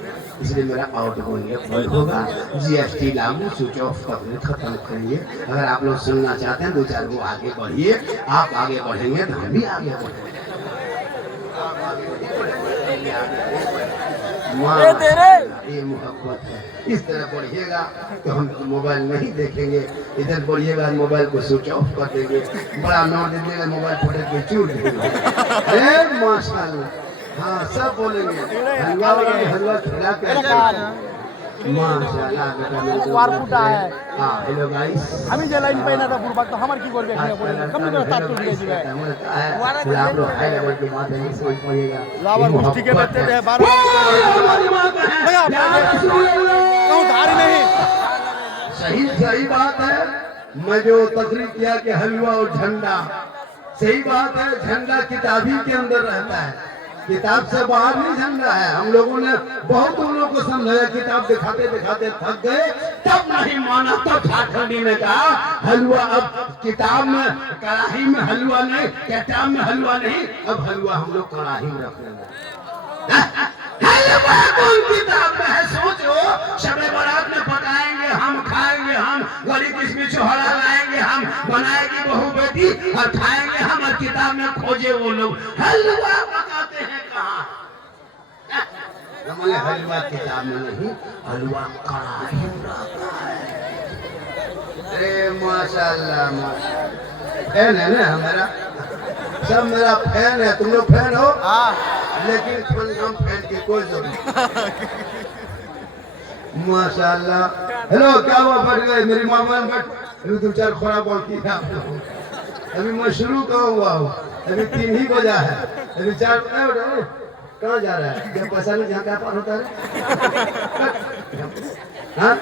इसलिए मेरा आउट गोइंग बंद होगा। जीएसटी लागू, स्विच ऑफ करके खत्म करिए। अगर आप लोग सुनना चाहते हैं 2-4 को आगे बढ़िए, आप आगे बढ़ेंगे तो हम भी आगे बढ़ेंगे। ये मोहब्बत है, इस तरह बढ़िएगा तो हम मोबाइल नहीं देखेंगे, इधर बढ़िएगा मोबाइल को स्विच ऑफ कर देंगे, बड़ा नोट दे देगा, मोबाइल फोड़े के चूर देंगे। माशाल्लाह, हाँ सब बोलेंगे, हलवा वाला हलवा खिला के माशाल्लाह बेटा मेरे वार फुटा है। हां हेलो गाइस, আমি যে লাইন পাই না তা পুরো তো আমার কি করবে এখানে পড়ে কম করে তার টুট গেছে आप लोग हाई लेवल की बात नहीं सोच पाइएगा। लावर मुष्टि के बैठते थे 12 कहूं धार ही नहीं। सही बात है। मैं जो तकरीर किया कि हलवा और झंडा, सही बात है। झंडा किताबी के अंदर रहता है, किताब से बाहर नहीं झंडा है। हम लोगों ने बहुत उन लोगों को समझाया, किताब दिखाते दिखाते थक गए, तब नहीं माना। तब झारखंडी ने कहा हलवा, अब किताब में कड़ाही में हलवा नहीं, किताब में हलवा नहीं, अब हलवा हम लोग कड़ाही में रखने लगे। हलवा कौन किताब में है? सोचो, शबे बारात में पकाएंगे हम, खाएंगे हम, गली किस्मी चोहरा लाएंगे हम, बनाएगी बहू बेटी और खाएंगे हम, और किताब में खोजे वो लोग। हलवा पकाते हैं कहाँ? हमारे हलवा किताब में नहीं, हलवा कड़ाही में रहता है। अरे माशाल्लाह, माशाल्लाह फैन है ना हमारा, सब मेरा फैन है। तुम लोग फैन हो? लेकिन हम फैन की कोई जरूरत नहीं। माशाल्लाह। हेलो, क्या हुआ? बैठ गए मेरी मामा बैठ, अभी 2-4 खोरा बाकी था। अभी मैं शुरू कहाँ हुआ हूँ, अभी 3 ही बजा है, अभी 4 कहाँ जा रहा है? क्या पैसा नहीं, जहाँ क्या पार होता है? हाँ?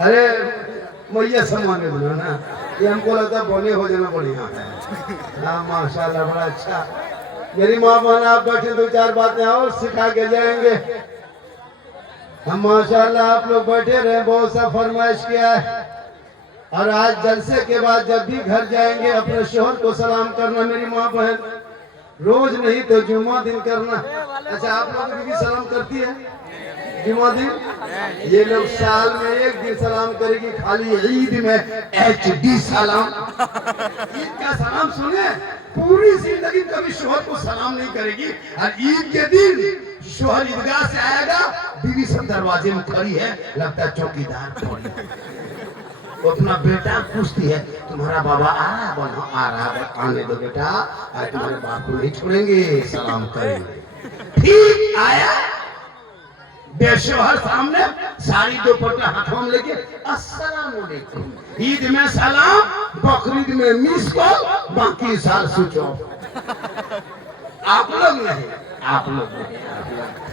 अरे मैया सम्मान दो ना, ये हमको लगता है बोले हो जाना बढ़िया है। हाँ माशाल्लाह, बड़ा अच्छा। मेरी माँ बहना आप बैठे 2-4 बातें और सिखा के जाएंगे। हम माशाल्लाह आप लोग बैठे रहे, बहुत सा फरमाइश किया है। और आज जलसे के बाद जब भी घर जाएंगे अपने शोहर को सलाम करना, मेरी माँ बहन, रोज नहीं तो जुम्मा दिन करना। अच्छा, आप लोग भी सलाम करती है जुम्मा दिन? ये लोग साल में 1 दिन सलाम करेगी, खाली ईद में HD सलाम। ईद का सलाम सुने, पूरी जिंदगी कभी शोहर को सलाम नहीं करेगी। और ईद के दिन शोहर ईदगाह से आएगा, बीवी सब दरवाजे में खड़ी है, लगता है चौकीदार खड़ी। वो अपना बेटा पूछती है, तुम्हारा बाबा आ रहा? बोलो आ रहा है, आने दो बेटा, आज तुम्हारे बाप को नहीं छोड़ेंगे, सलाम करेंगे। ठीक आया, बेशोहर सामने, साड़ी दुपट्टा हाथों में लेके अस्सलाम वालेकुम। ईद में सलाम, बकरीद में मिस कॉल, बाकी साल स्विच ऑफ। आप लोग नहीं, आप लोग नहीं, आप लोग।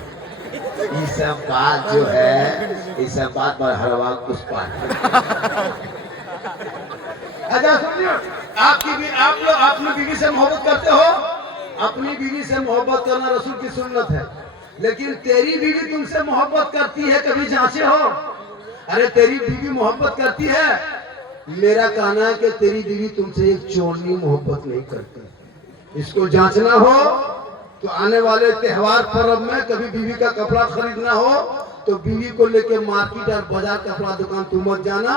ये सब बात जो है, ये सब बात पर हर वक्त उस पार। अच्छा सुनिए, आपकी भी, आप लोग अपनी बीवी से मोहब्बत करते हो? अपनी बीवी से मोहब्बत करना रसूल की सुन्नत है, लेकिन तेरी बीवी तुमसे मोहब्बत करती है, कभी जांचे हो? अरे तेरी बीवी मोहब्बत करती है, मेरा कहना है कि तेरी बीवी तुमसे एक चोरनी मोहब्बत नहीं करती। इसको जांचना हो तो आने वाले त्योहार पर्व में कभी बीवी का कपड़ा खरीदना हो तो बीवी को लेके मार्केट और बाजार कपड़ा दुकान तू मत जाना,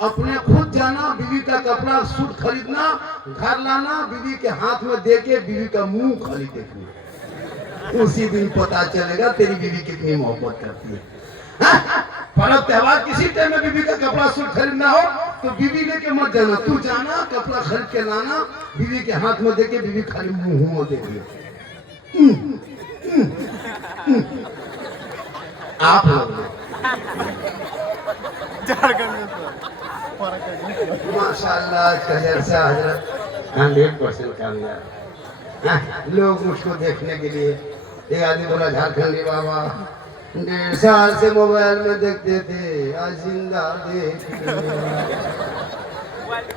अपने खुद जाना, बीवी का कपड़ा सूट खरीदना, घर लाना, बीवी के हाथ में देके बीवी का मुंह खाली देखना, उसी दिन पता चलेगा तेरी बीवी कितनी मोहब्बत करती है। पर्व त्योहार किसी टाइम में बीवी का कपड़ा सूट खरीदना हो तो बीवी लेके मत जाना, तू जाना, कपड़ा खरीद के लाना, बीवी के हाथ में देके बीवी खाली मुंह देखिए। आप लोग माशाल्लाह कहर से हजरत 100% कामयाब। लोग मुझको देखने के लिए, एक आदमी बोला झारखंडी बाबा 1.5 साल से मोबाइल में देखते थे, आज जिंदा देख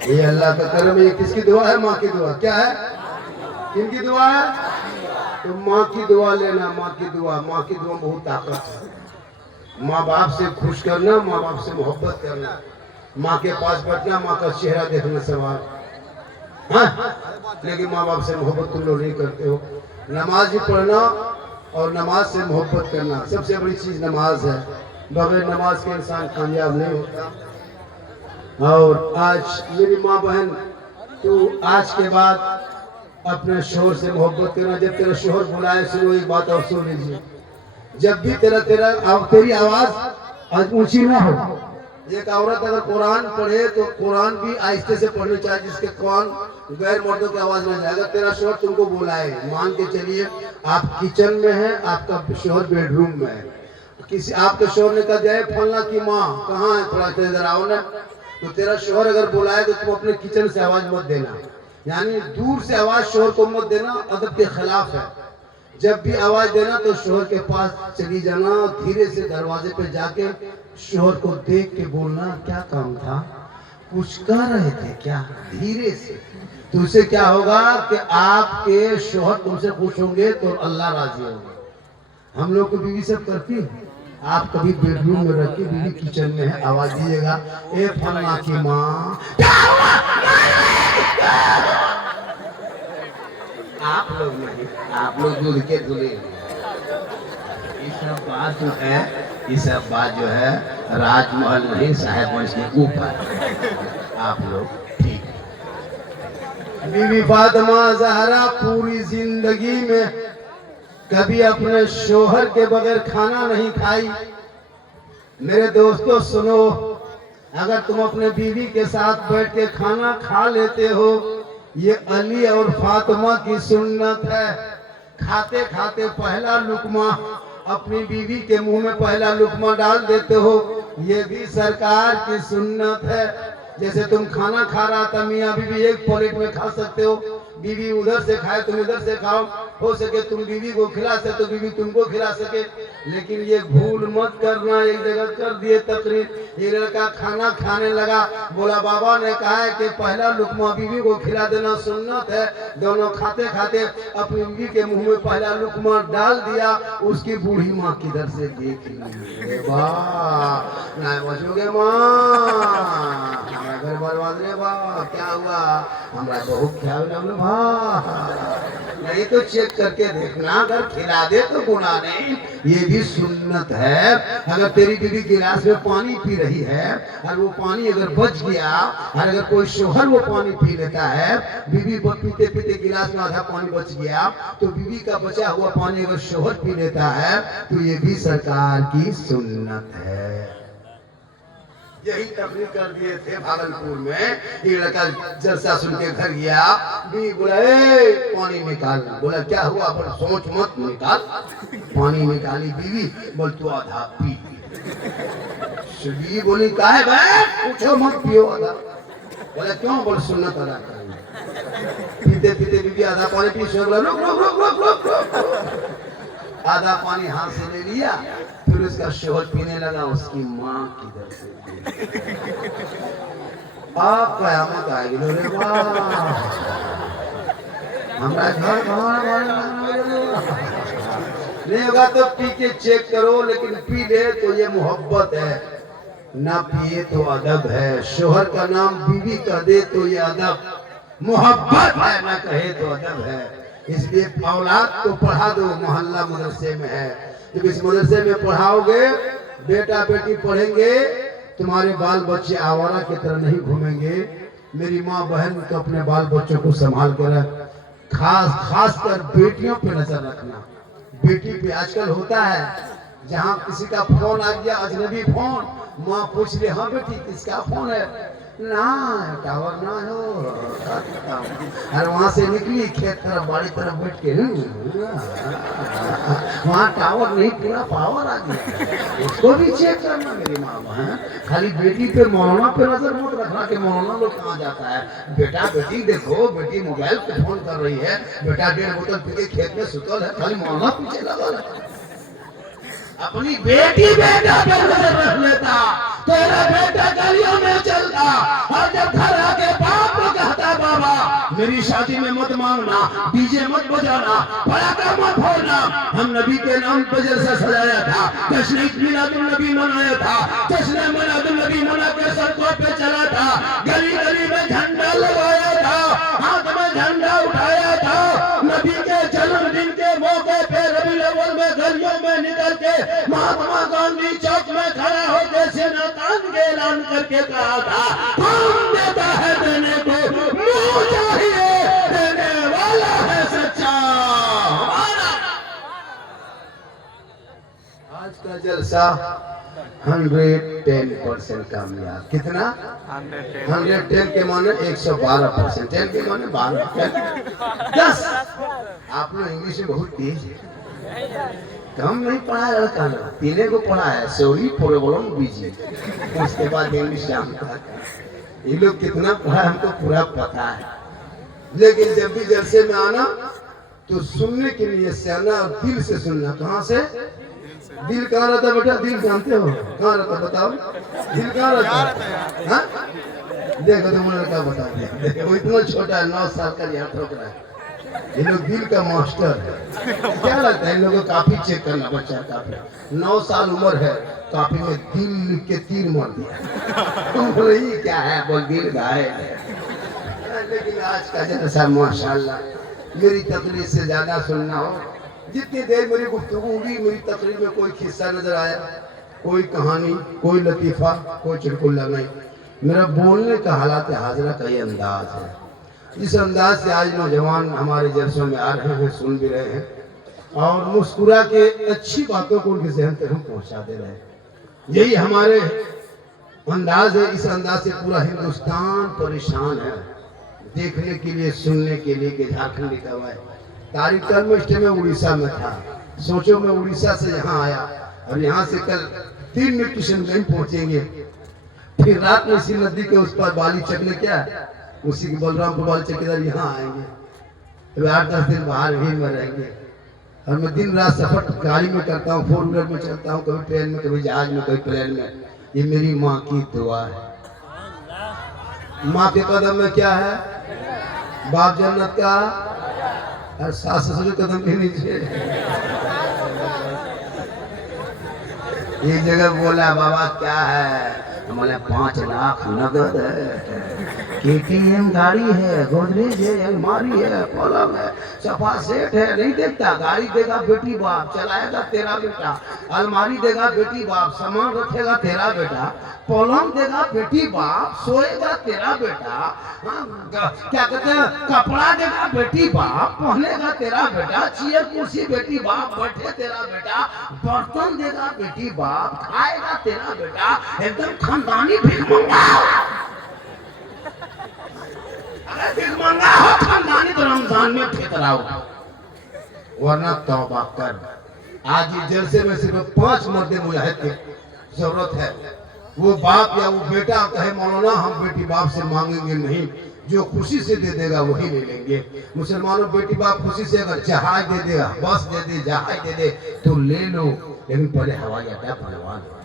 ये अल्लाह का करम। ये किसकी दुआ है? माँ की दुआ। क्या है? किनकी दुआ है? तो माँ की दुआ लेना, माँ की दुआ। माँ की दुआ बहुत ताकत है। माँ बाप से खुश करना, माँ बाप से मोहब्बत करना, माँ के पास बैठना, माँ का चेहरा देखना सवाल। हाँ, लेकिन माँ बाप से मोहब्बत तुम लोग नहीं करते हो। नमाज भी पढ़ना और नमाज से मोहब्बत करना, सबसे बड़ी चीज नमाज है। बगैर नमाज के इंसान कामयाब नहीं होता। और आज मेरी माँ बहन, तू आज के बाद अपने शोहर से मोहब्बत करना। जब तेरा शोहर बुलाए सुनो एक बात और सुन लीजिए, जब भी तेरी आवाज ऊंची ना हो। एक औरत अगर कुरान पढ़े तो कुरान भी आहिस्ते से पढ़नी चाहिए, जिसके कान गैर मर्दों की आवाज में जाएगा। तेरा शोहर तुमको बुलाए, मान के चलिए आप किचन में है, आपका शोहर बेडरूम में है, किसी आपके शोहर ने कहा जाए फलना की माँ कहाँ है, थोड़ा इधर आओ ना। तो तेरा शोहर अगर बुलाए तो तुम अपने किचन से आवाज मत देना, यानी दूर से आवाज शोहर को मत देना, अदब के खिलाफ है। जब भी आवाज देना तो शोहर के पास चली जाना, धीरे से दरवाजे पे जाके शोहर को देख के बोलना, क्या काम था, कुछ कर रहे थे क्या, धीरे से। तो उससे क्या होगा कि आपके शोहर तुमसे खुश होंगे तो अल्लाह राजी होगा। हम लोग को बीवी सब करती है। आप कभी बेडरूम में रख के बीवी किचन में है, आवाज दीजिएगा, ए फलना की माँ, आप लोग नहीं, आप लोग दूध के दूल्हे। ये सब बात जो है, ये सब बात जो है राजमहल नहीं, साहेबगंज के ऊपर। आप लोग ठीक। बीवी फातिमा ज़हरा पूरी जिंदगी में कभी अपने शोहर के बगैर खाना नहीं खाई। मेरे दोस्तों सुनो, अगर तुम अपने बीवी के साथ बैठ के खाना खा लेते हो, ये अली और फातिमा की सुन्नत है। खाते खाते पहला लुकमा अपनी बीवी के मुंह में पहला लुकमा डाल देते हो, ये भी सरकार की सुन्नत है। जैसे तुम खाना खा रहा था, मियाँ बीवी एक प्लेट में खा सकते हो, बीवी उधर से खाए तुम इधर से खाओ, हो सके तुम बीवी को खिला सके तो बीवी तुमको खिला सके। लेकिन ये भूल मत करना, एक जगह कर दिए तकरीर, ये लड़का खाना खाने लगा, बोला बाबा ने कहा है कि पहला लुकमा बीवी को खिला देना सुन्नत है। दोनों खाते खाते अपनी बीवी के मुंह में पहला लुकमा डाल दिया। उसकी बूढ़ी माँ किधर से देख ली, वाह नहीं बचोगे माँ, घर बर्बाद रे वाह, क्या हुआ हमारा बहुत ख्याल नहीं, तो चेक करके देखना, अगर खिला दे तो गुनाह नहीं, ये भी सुन्नत है। अगर तेरी बीवी गिलास में पानी पी रही है और वो पानी अगर बच गया, और अगर कोई शोहर वो पानी पी लेता है, बीवी पीते पीते गिलास में आधा पानी बच गया, तो बीवी का बचा हुआ पानी अगर शोहर पी लेता है तो ये भी सरकार की सुन्नत है। यही तकरीर कर दिए थे भागलपुर में। ये लड़का जलसा सुन के घर गया, बीवी बोला ए पानी निकाल, बोला क्या हुआ, बोला सोच मत निकाल। पानी निकाली बीवी, बोल तू आधा पी। बीवी बोली काहे बे, पूछो मत पियो आधा। बोला क्यों, बोल सुन्नत अदा करेंगे। पीते पीते बीवी आधा पानी पी, बोला रुक रुक रुक रुक रुक रुक, आधा पानी हाथ से ले लिया, फिर उसका शोहर पीने लगा, उसकी माँ किधर से आप कयामत आएगी। हमारा घर नहीं होगा तो पी के चेक करो, लेकिन पी ले तो ये मोहब्बत है। ना पिए तो अदब है, शोहर का नाम बीवी कह दे तो ये अदब, मोहब्बत है ना कहे तो अदब है। इसलिए औलाद को पढ़ा दो, मोहल्ला मदरसे में है। जब इस मदरसे में पढ़ाओगे, बेटा बेटी पढ़ेंगे, तुम्हारे बाल बच्चे आवारा की तरह नहीं घूमेंगे। मेरी माँ बहन को अपने बाल बच्चों को संभाल कर रख, खास कर बेटियों पे नजर रखना। बेटी पे आजकल होता है, जहाँ किसी का फोन आ गया, अजनबी फोन, माँ पूछ ले, हाँ बेटी किसका फोन है? ना टावर ना हो। अरे वहां से निकली खेत तरफ, बाड़ी तरफ बैठ के, वहाँ टावर नहीं, पूरा पावर आ गया, उसको भी चेक करना। मेरी माँ बहन, खाली बेटी पे मौलाना पे नजर मत रखना कि मौलाना लोग कहाँ जाता है। बेटा बेटी देखो, बेटी मोबाइल पे फोन कर रही है, बेटा 1.5 बोतल पी के खेत में सुतल है, खाली मौलाना पीछे लगा है। अपनी बेटी बेटा पे नजर रख लेता, तेरा बेटा गलियों में चलता, और जब घर आके बाप को कहता, बाबा मेरी शादी में मत मांगना, डीजे मत बजाना, पटाखा मत फोड़ना, हम नबी के नाम पर जलसा सजाया था, जश्न मिलादुन नबी मनाया था, जश्न मिलादुन नबी मना के सड़कों पे चला था, गली गली में झंडा लगाया था, हाथ में झंडा उठाया था। नबी के जन्मदिन के मौके पे रबीउल अव्वल में गलियों में निकल के महात्मा गांधी चौक में खड़ा होकर सेना तान के ऐलान करके कहा था, कौन देता है देने को, मुंह चाहिए, देने वाला है सच्चा हमारा। आज का जलसा 110% कामयाब। कितना? 110 के माने 112%, 10 के माने 12, 10। आप लोग इंग्लिश में बहुत तेज है, कम नहीं पढ़ा है लड़का ना, 3 को पढ़ा है, सॉरी प्रॉब्लम बीजी, उसके बाद इंग्लिश जानता है। ये लोग कितना पढ़ा हमको पूरा पता है, लेकिन जब भी जलसे में आना तो सुनने के लिए से आना, और दिल से सुनना। कहाँ से? दिल कहाँ रहता है बेटा? दिल जानते हो कहाँ रहता है? बताओ, दिल कहाँ रहता है? हाँ? देखो तो लड़का बता दिया, वो इतना छोटा है, 9 साल का, यहाँ ठोक रहा है। ये लोग दिल का मास्टर है। क्या लगता है इन लोगों को? काफी चेक करना, बच्चा काफी 9 साल उम्र है, काफी में दिल लिख के तीर मार दिया। तुम बोले क्या है? बोल दिल घायल है। लेकिन आज का जलसा माशाल्लाह, मेरी तकरीर से ज्यादा सुनना हो, जितनी देर मेरी गुफ्तगू हुई, मेरी तकरीर में कोई किस्सा नजर आया, कोई कहानी, कोई लतीफा, कोई चुटकुला नहीं। मेरा बोलने का हालात हाजरा का ये अंदाज है, जिस अंदाज से आज नौजवान हमारे जलसों में आ रहे हैं, सुन भी रहे हैं, और मुस्कुरा के अच्छी बातों को उनके जहन तक हम पहुंचा दे रहे हैं। यही हमारे अंदाज है। इस अंदाज से पूरा हिंदुस्तान परेशान है, देखने के लिए, सुनने के लिए कि झारखंड लिखा हुआ है। तारीख कल में उड़ीसा में था, सोचो मैं उड़ीसा से यहाँ आया, और यहाँ से कल 3 मिनट किशनगंज पहुंचेंगे, फिर रात में इसी नदी के उस पर बाली चकने, क्या उसी के बलरामपुर बाली चौकीदार यहाँ आएंगे, फिर 8-10 दिन बाहर ही में रहेंगे। और मैं दिन रात सफर गाड़ी में करता हूँ, 4 व्हीलर में चलता हूँ, कभी ट्रेन में, कभी जहाज में, कभी प्लेन में। ये मेरी माँ की दुआ है। माँ के कदम में क्या है? बाप जन्नत का, और सास ससुर कदम के नीचे। एक जगह बोला, बाबा क्या है? हमारे 5 लाख नगद है, KTM गाड़ी है, गोदरेज है, अलमारी है, पलंग है, सोफा सेट है। नहीं देखता? गाड़ी देगा बेटी बाप, चलाएगा तेरा बेटा, अलमारी देगा बेटी बाप, सामान रखेगा तेरा बेटा, पलंग देगा बेटी बाप, सोएगा तेरा बेटा, क्या कहते हैं, कपड़ा देगा बेटी बाप, पहनेगा तेरा बेटा, चेयर कुर्सी बेटी बाप, बैठे तेरा बेटा, बर्तन देगा बेटी बाप, खाएगा तेरा बेटा, एकदम खानदानी भीख मंगा। अगर भीख मंगा हो खानदानी तो रमजान में फितराओ, वरना तौबा कर। आज इस जलसे में सिर्फ 5 मर्द मुजाहिद की जरूरत है। वो बाप या वो बेटा कहे, मौलाना हम बेटी बाप से मांगेंगे नहीं, जो खुशी से दे देगा वही ले लेंगे। मुसलमानों, बेटी बाप खुशी से अगर जहाज दे देगा, बस दे दे, जहाज दे दे तो ले लो, लेकिन पहले हवाई अड्डा बनवा लो।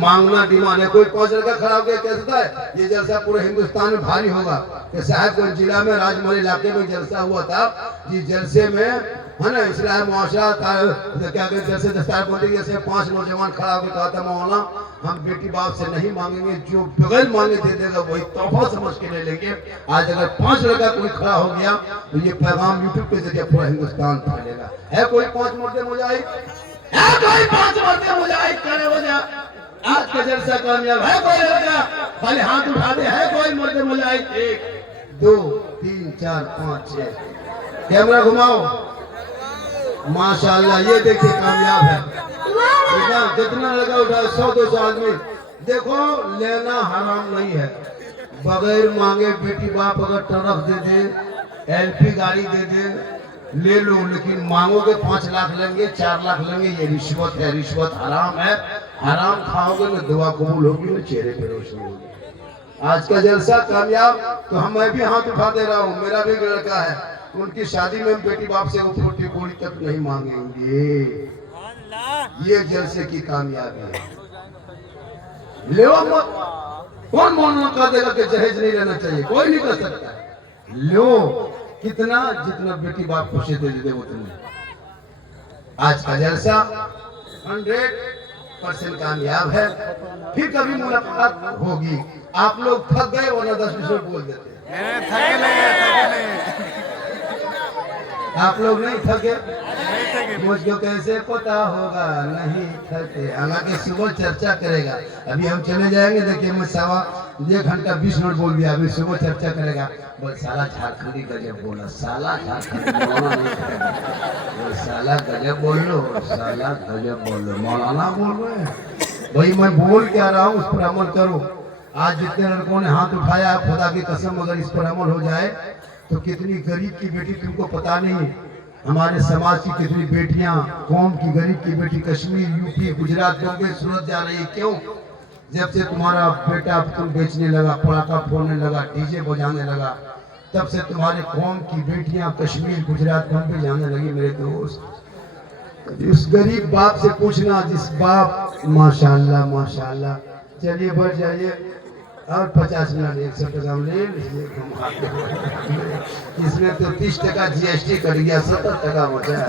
मांगना डिमांड है। कोई 5 लड़का खड़ा होकर कहता है ये जलसा पूरे हिंदुस्तान में भारी होगा। साहेबगंज जिला में राजमहल इलाके में जलसा हुआ था, जिस जलसे में है ना, इसलिए मुआशरा क्या कहते जैसे दस्तारबंदी जैसे 5 नौजवान खड़ा होकर कहा था मौलाना हम बेटी बाप से नहीं मांगेंगे, जो बगैर मांगे दे देगा वही तोहफा समझ के ले लेंगे। आज अगर 5 लड़का कोई खड़ा हो गया तो ये पैगाम यूट्यूब के जरिए पूरा हिंदुस्तान फैलेगा। है कोई 5 मर्दे मुजाहिद, है कोई 5 मर्दे मुजाहिद खड़े हो जा, आज का जलसा कामयाब है कोई लड़का खाली हाथ उठा दे, है कोई मर्दे मुजाहिद? 1 2 3 4 5 6 कैमरा घुमाओ, माशाल्लाह ये देखिए कामयाब है। जितना लगा उठा 100-200 आदमी देखो, लेना हराम नहीं है। बगैर मांगे बेटी बाप अगर ट्रक दे दे, एलपी गाड़ी दे दे, ले लो, लेकिन मांगोगे 5 लाख लेंगे 4 लाख लेंगे, ये रिश्वत है, रिश्वत हराम है। हराम खाओगे ना दुआ कबूल होगी ना चेहरे पे रोशनी होगी। आज का जलसा कामयाब तो मैं भी हाथ उठा दे रहा हूँ, मेरा भी लड़का है, उनकी शादी में बेटी बाप से वो 40 कोड़ी तक नहीं मांगेंगे। ये जलसे की कामयाबी है। ले कौन मौलाना कर देगा कि जहेज नहीं लेना चाहिए? कोई नहीं कर सकता। लो कितना जितना बेटी बाप खुशी दे दे उतने। आज का जलसा 100% कामयाब है। फिर कभी मुलाकात होगी। आप लोग थक गए वरना 10 मिनट बोल देते। थके नहीं। आप लोग नहीं थके? मुझको कैसे पता होगा नहीं थके। हालांकि सुबह चर्चा करेगा। अभी हम चले जाएंगे, देखिए मैं 1 घंटा 20 मिनट बोल दिया, अभी सुबह चर्चा करेगा। बोल साला झारखंडी गजब बोला, साला झारखंडी मौलाना नहीं करेगा, बोल साला गजब बोल लो, साला गजब बोल लो, मौलाना बोल रहे हैं। भाई मैं बोल क्या रहा हूँ उस पर अमल करो। आज जितने लड़कों ने हाथ उठाया है, खुदा की कसम अगर इस पर अमल हो जाए तो कितनी गरीब की बेटी तुमको पता नहीं, हमारे समाज की कितनी बेटियां, कौम की गरीब की बेटी कश्मीर, यूपी, गुजरात, बॉम्बे, सूरत जा रही है। क्यों? जब से तुम्हारा बेटा तुम बेचने लगा, पटाखा फोड़ने लगा, डीजे बजाने लगा, तब से तुम्हारे कौम की बेटियां कश्मीर, गुजरात, बॉम्बे जाने लगी। मेरे दोस्त, उस गरीब बाप से पूछना जिस बाप, माशाल्लाह माशाल्लाह। चलिए बढ़ जाइए और 50 मिनट 100 टका ले लीजिए। इसमें तो 30 टका GST कट गया, 70 टका बचा है।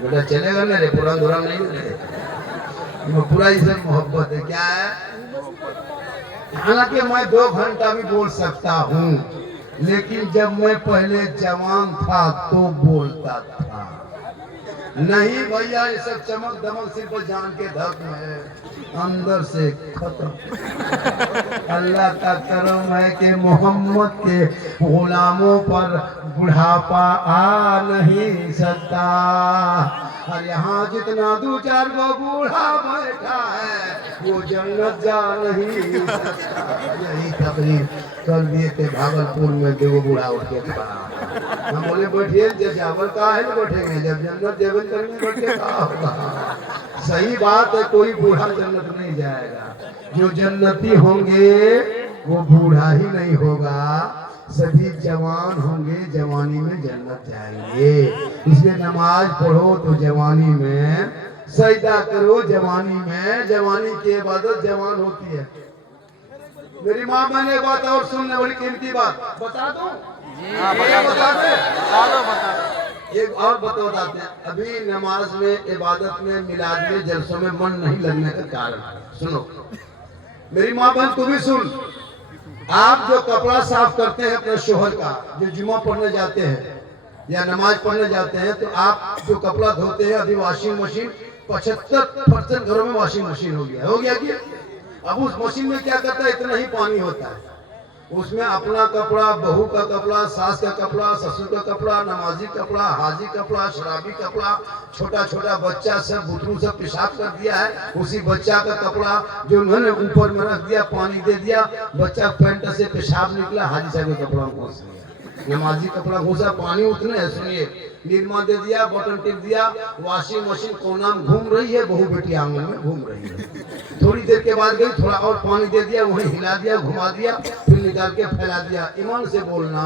बेटा चलेगा ना रे, पूरा धुरा नहीं है, पूरा इसे मोहब्बत है। क्या है? हालांकि मैं 2 घंटा भी बोल सकता हूँ, लेकिन जब मैं पहले जवान था तो बोलता था। नहीं भैया, ये सब चमक दमक सिर्फ जान के धक है, अंदर से खत्म। अल्लाह का करम है कि मोहम्मद के गुलामों पर बुढ़ापा आ नहीं सकता। और यहाँ जितना 2-4 गो बूढ़ा बैठा है वो जन्नत जा नहीं सकता। यही तकरीर कर दिए थे भागलपुर में, 2 बूढ़ा उठ के खड़ा। हम बोले बैठिए, जब जावल का है ना बैठेंगे, जब जन्नत देवन करेंगे बैठ के कहा होगा। सही बात है, कोई बूढ़ा जन्नत नहीं जाएगा। जो जन्नती होंगे वो बूढ़ा ही नहीं होगा, सभी जवान होंगे, जवानी में जन्नत जाएंगे। इसलिए नमाज पढ़ो तो जवानी में, सजदा करो जवानी में, जवानी की इबादत जवान होती है। मेरी माँ मैंने एक बात और सुनने बड़ी कीमती बात बता दूं? बता दे। एक और बताते हैं, अभी नमाज में, इबादत में, मिलाद में, जलसों में मन नहीं लगने का कारण सुनो। मेरी माँ बहन तू भी सुन। आप जो कपड़ा साफ करते हैं अपने शोहर का, जो जुम्मा पढ़ने जाते हैं या नमाज पढ़ने जाते हैं, तो आप जो कपड़ा धोते हैं, अभी वॉशिंग मशीन 75% घरों में वॉशिंग मशीन हो गया क्या? अब उस मशीन में क्या करता है, इतना ही पानी होता है, उसमें अपना कपड़ा, बहू का कपड़ा, सास का कपड़ा, ससुर का कपड़ा, नमाजी कपड़ा, हाजी कपड़ा, शराबी कपड़ा, छोटा छोटा बच्चा सब बुतरू सब पेशाब कर दिया है, उसी बच्चा का कपड़ा जो उन्होंने ऊपर में रख दिया, पानी दे दिया, बच्चा पैंट से पेशाब निकला, हाजी साहब का कपड़ा घुस गया, नमाजी कपड़ा घुसा, पानी उतने है, सुनिए, निरमा दे दिया, बटन टिप दिया, वॉशिंग मशीन कोना में घूम रही है, बहू बेटी आंगन में घूम रही है। थोड़ी देर के बाद गई, थोड़ा और पानी दे दिया, वहीं हिला दिया, घुमा दिया, फिर निकाल के फैला दिया। ईमान से बोलना,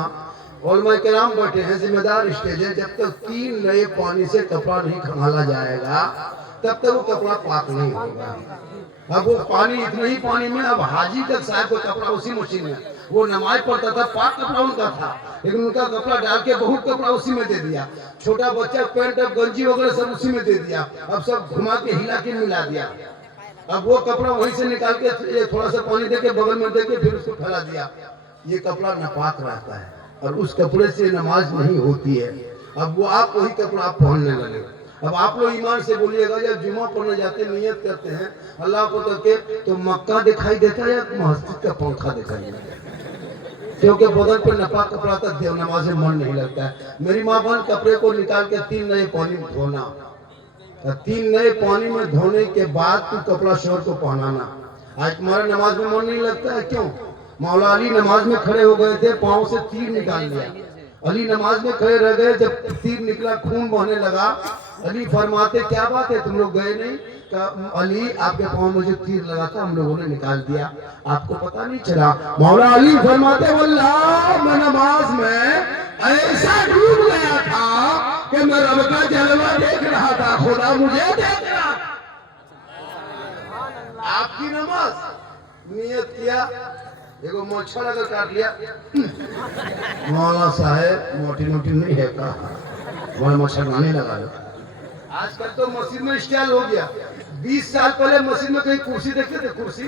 और मैं कराम बैठे हैं, जिम्मेदार स्टेज है, जब तक 3 नए पानी से कपड़ा नहीं खंगाला जाएगा तब तक वो कपड़ा पाक नहीं होगा। अब वो पानी, इतना ही पानी में अब हाजी तक साहब का कपड़ा उसी मशीन में, वो नमाज पढ़ता था, पाक कपड़ा उनका था, लेकिन उनका कपड़ा डाल के बहुत कपड़ा उसी में दे दिया। छोटा बच्चा पैंट और गंजी वगैरह सब उसी में दे दिया। अब सब घुमा के हिला के मिला दिया। अब वो कपड़ा वहीं से निकाल के थोड़ा सा पानी दे के बगल में दे के फिर उसको फैला दिया। ये कपड़ा नापाक रहता है और उस कपड़े से नमाज नहीं होती है। अब वो आप वही कपड़ा आप पहनने लगे। अब आप लोग ईमान से बोलिएगा, जब जुमा पढ़ने जाते नियत करते हैं अल्लाह को करके, तो मक्का दिखाई देता है या मस्जिद का पंखा दिखाई देता है? क्योंकि बदन पे नापाक कपड़ा तक नमाज में मन नहीं लगता है। मेरी माँ बहन कपड़े को निकाल के 3 नए पानी में धोना, 3 नए पानी में धोने के बाद तू कपड़ा शोर को पहनाना। आज तुम्हारा नमाज में मन नहीं लगता है, क्यों? मौला अली नमाज में खड़े हो गए थे, पाँव से तीर निकाल लिया। अली नमाज में खड़े रह गए, जब तीर निकला खून बहने लगा, अली फरमाते क्या बात है तुम लोग गए नहीं? अली आपके पाँव में जो तीर लगा था हम लोगों ने निकाल दिया, आपको पता नहीं चला? मौला अली फरमाते वल्लाह मैं नमाज में ऐसा डूब गया था कि मैं रब का जलवा देख रहा था, खुदा मुझे देख रहा था। आपकी नमाज नियत किया, देखो मच्छर अगर काट लिया, मौला साहेब मोटी मोटी नहीं है का वह मच्छरदानी लगा लो। आजकल तो मस्जिद में स्टाइल हो गया। 20 साल पहले मस्जिद में कहीं कुर्सी देखते थे, कुर्सी,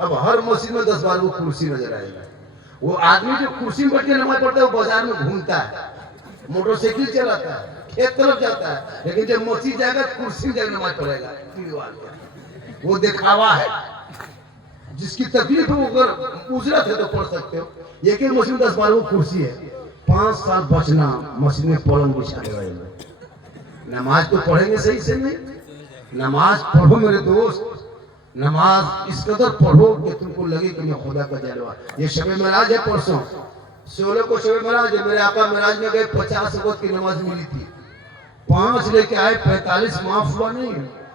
अब हर मस्जिद में 10-12 वो कुर्सी नजर आएगा। वो आदमी जो कुर्सी में बैठ के नमाज पढ़ता है वो बाजार में घूमता है, मोटरसाइकिल चलाता है, खेत तरफ जाता है, लेकिन जब मस्जिद जाएगा कुर्सी में जाकर नमाज पढ़ेगा। वो दिखावा है। जिसकी तकलीफ है वो अगर उजरत है तो पढ़ सकते हो। एक एक मस्जिद में 10-12 कुर्सी है। 5 साल बचना मस्जिद में पलंग बिछा देगा। नमाज तो पढ़ेंगे सही से नहीं। नमाज पढ़ो मेरे दोस्त, नमाज इस कदर पढ़ो कि तुमको लगे कि मैं खुदा का जलवा। ये शब मेराज है, परसों 16 को शब मेराज है। मेरे आका मेराज में गए, 50 वक्त की नमाज मिली थी, 5 लेके आए, 45 माफ हुआ नहीं।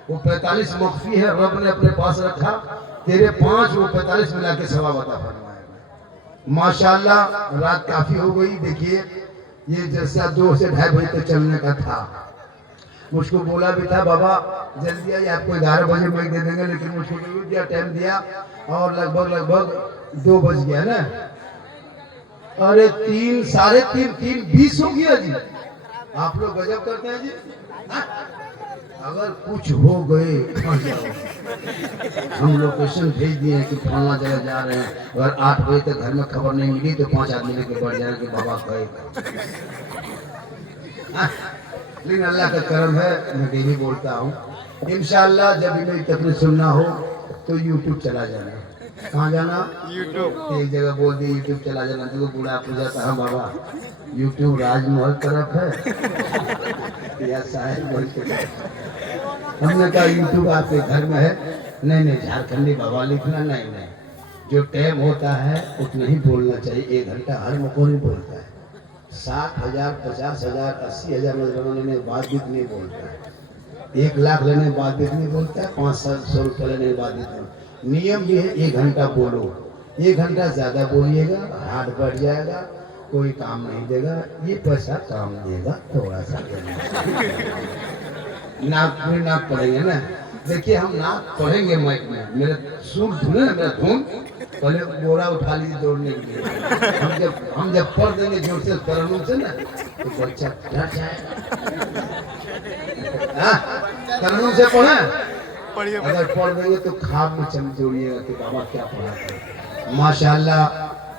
वो 45 मख्फी है, रब ने अपने पास रखा। तेरे 5 वो 45 मिला के सवाब अता फरमाएगा। माशाल्लाह रात काफी हो गई। देखिए ये जैसा 2 से 2:30 बजे तक चलने का था। मुझको बोला भी था बाबा जल्दी आइए, आपको 11 बजे मैं दे देंगे, लेकिन मुझको जो दिया टाइम दिया और लगभग 2 बज गया ना। अरे 3, साढ़े 3, 20 हो गया जी। आप लोग गजब करते हैं जी। हा? अगर कुछ हो गए हम लोकेशन भेज दिए कि फलाना जगह जा रहे हैं, अगर 8 बजे तक घर में खबर नहीं मिली तो 5 आदमी लेके बढ़ जाना कि बाबा गए। लेकिन अल्लाह का करम है, मैं डेली बोलता हूँ इंशाअल्लाह जब भी मेरी तकरीर सुनना हो तो यूट्यूब चला जाना। कहाँ जाना? यूट्यूब। एक जगह बोल दी यूट्यूब चला जाना, तो बूढ़ा पूजा था बाबा यूट्यूब राजमहल तरफ है या साहिब बोल के। हमने कहा यूट्यूब आपके घर में है? नहीं झारखंडी बाबा लिखना। नहीं, जो टाइम होता है उतना ही बोलना चाहिए। 1 घंटा हर मौके नहीं बोलता है। 60,000, 50,000, 80,000 नौजवानों लेने के बाद भी नहीं बोलता है। 1 लाख लेने के बाद भी नहीं बोलता है। 500 रुपये लेने के बाद भी। नियम ये है 1 घंटा बोलो। 1 घंटा ज्यादा बोलिएगा हाथ बढ़ जाएगा, कोई काम नहीं देगा। ये पैसा काम देगा थोड़ा सा नाक पढ़ेंगे ना। देखिए हम नाक पढ़ेंगे माइक में, मेरा सुर धुने ना, मेरा धुन पहले बोरा उठा लीजिए दौड़ने के लिए। हम जब पढ़ देंगे जोर से तरन्नुम से ना तो बच्चा डर जाएगा। तरन्नुम से पढ़े, अगर पढ़ देंगे तो खाब में चमचोड़िएगा कि बाबा क्या पढ़ा था। माशाअल्लाह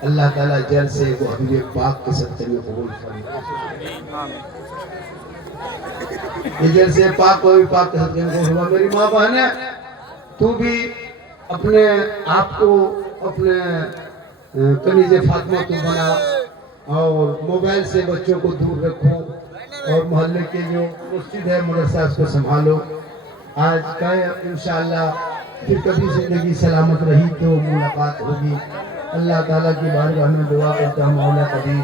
अल्लाह ताला जल से वो हबीब पाक के सत्य में कबूल फरमाए। जल से पाक को भी पाक के सत्य में कबूल। मेरी माँ बहन है, तू भी अपने आप को अपने कनीज़े फातिमा तू बना और मोबाइल से बच्चों को दूर रखो और मोहल्ले के जो मस्जिद है मदरसा उसको संभालो। आज का इंशाअल्लाह फिर कभी जिंदगी सलामत रही तो मुलाकात होगी। अल्लाह ताला की बारगाह में दुआ करता हूँ मौला कभी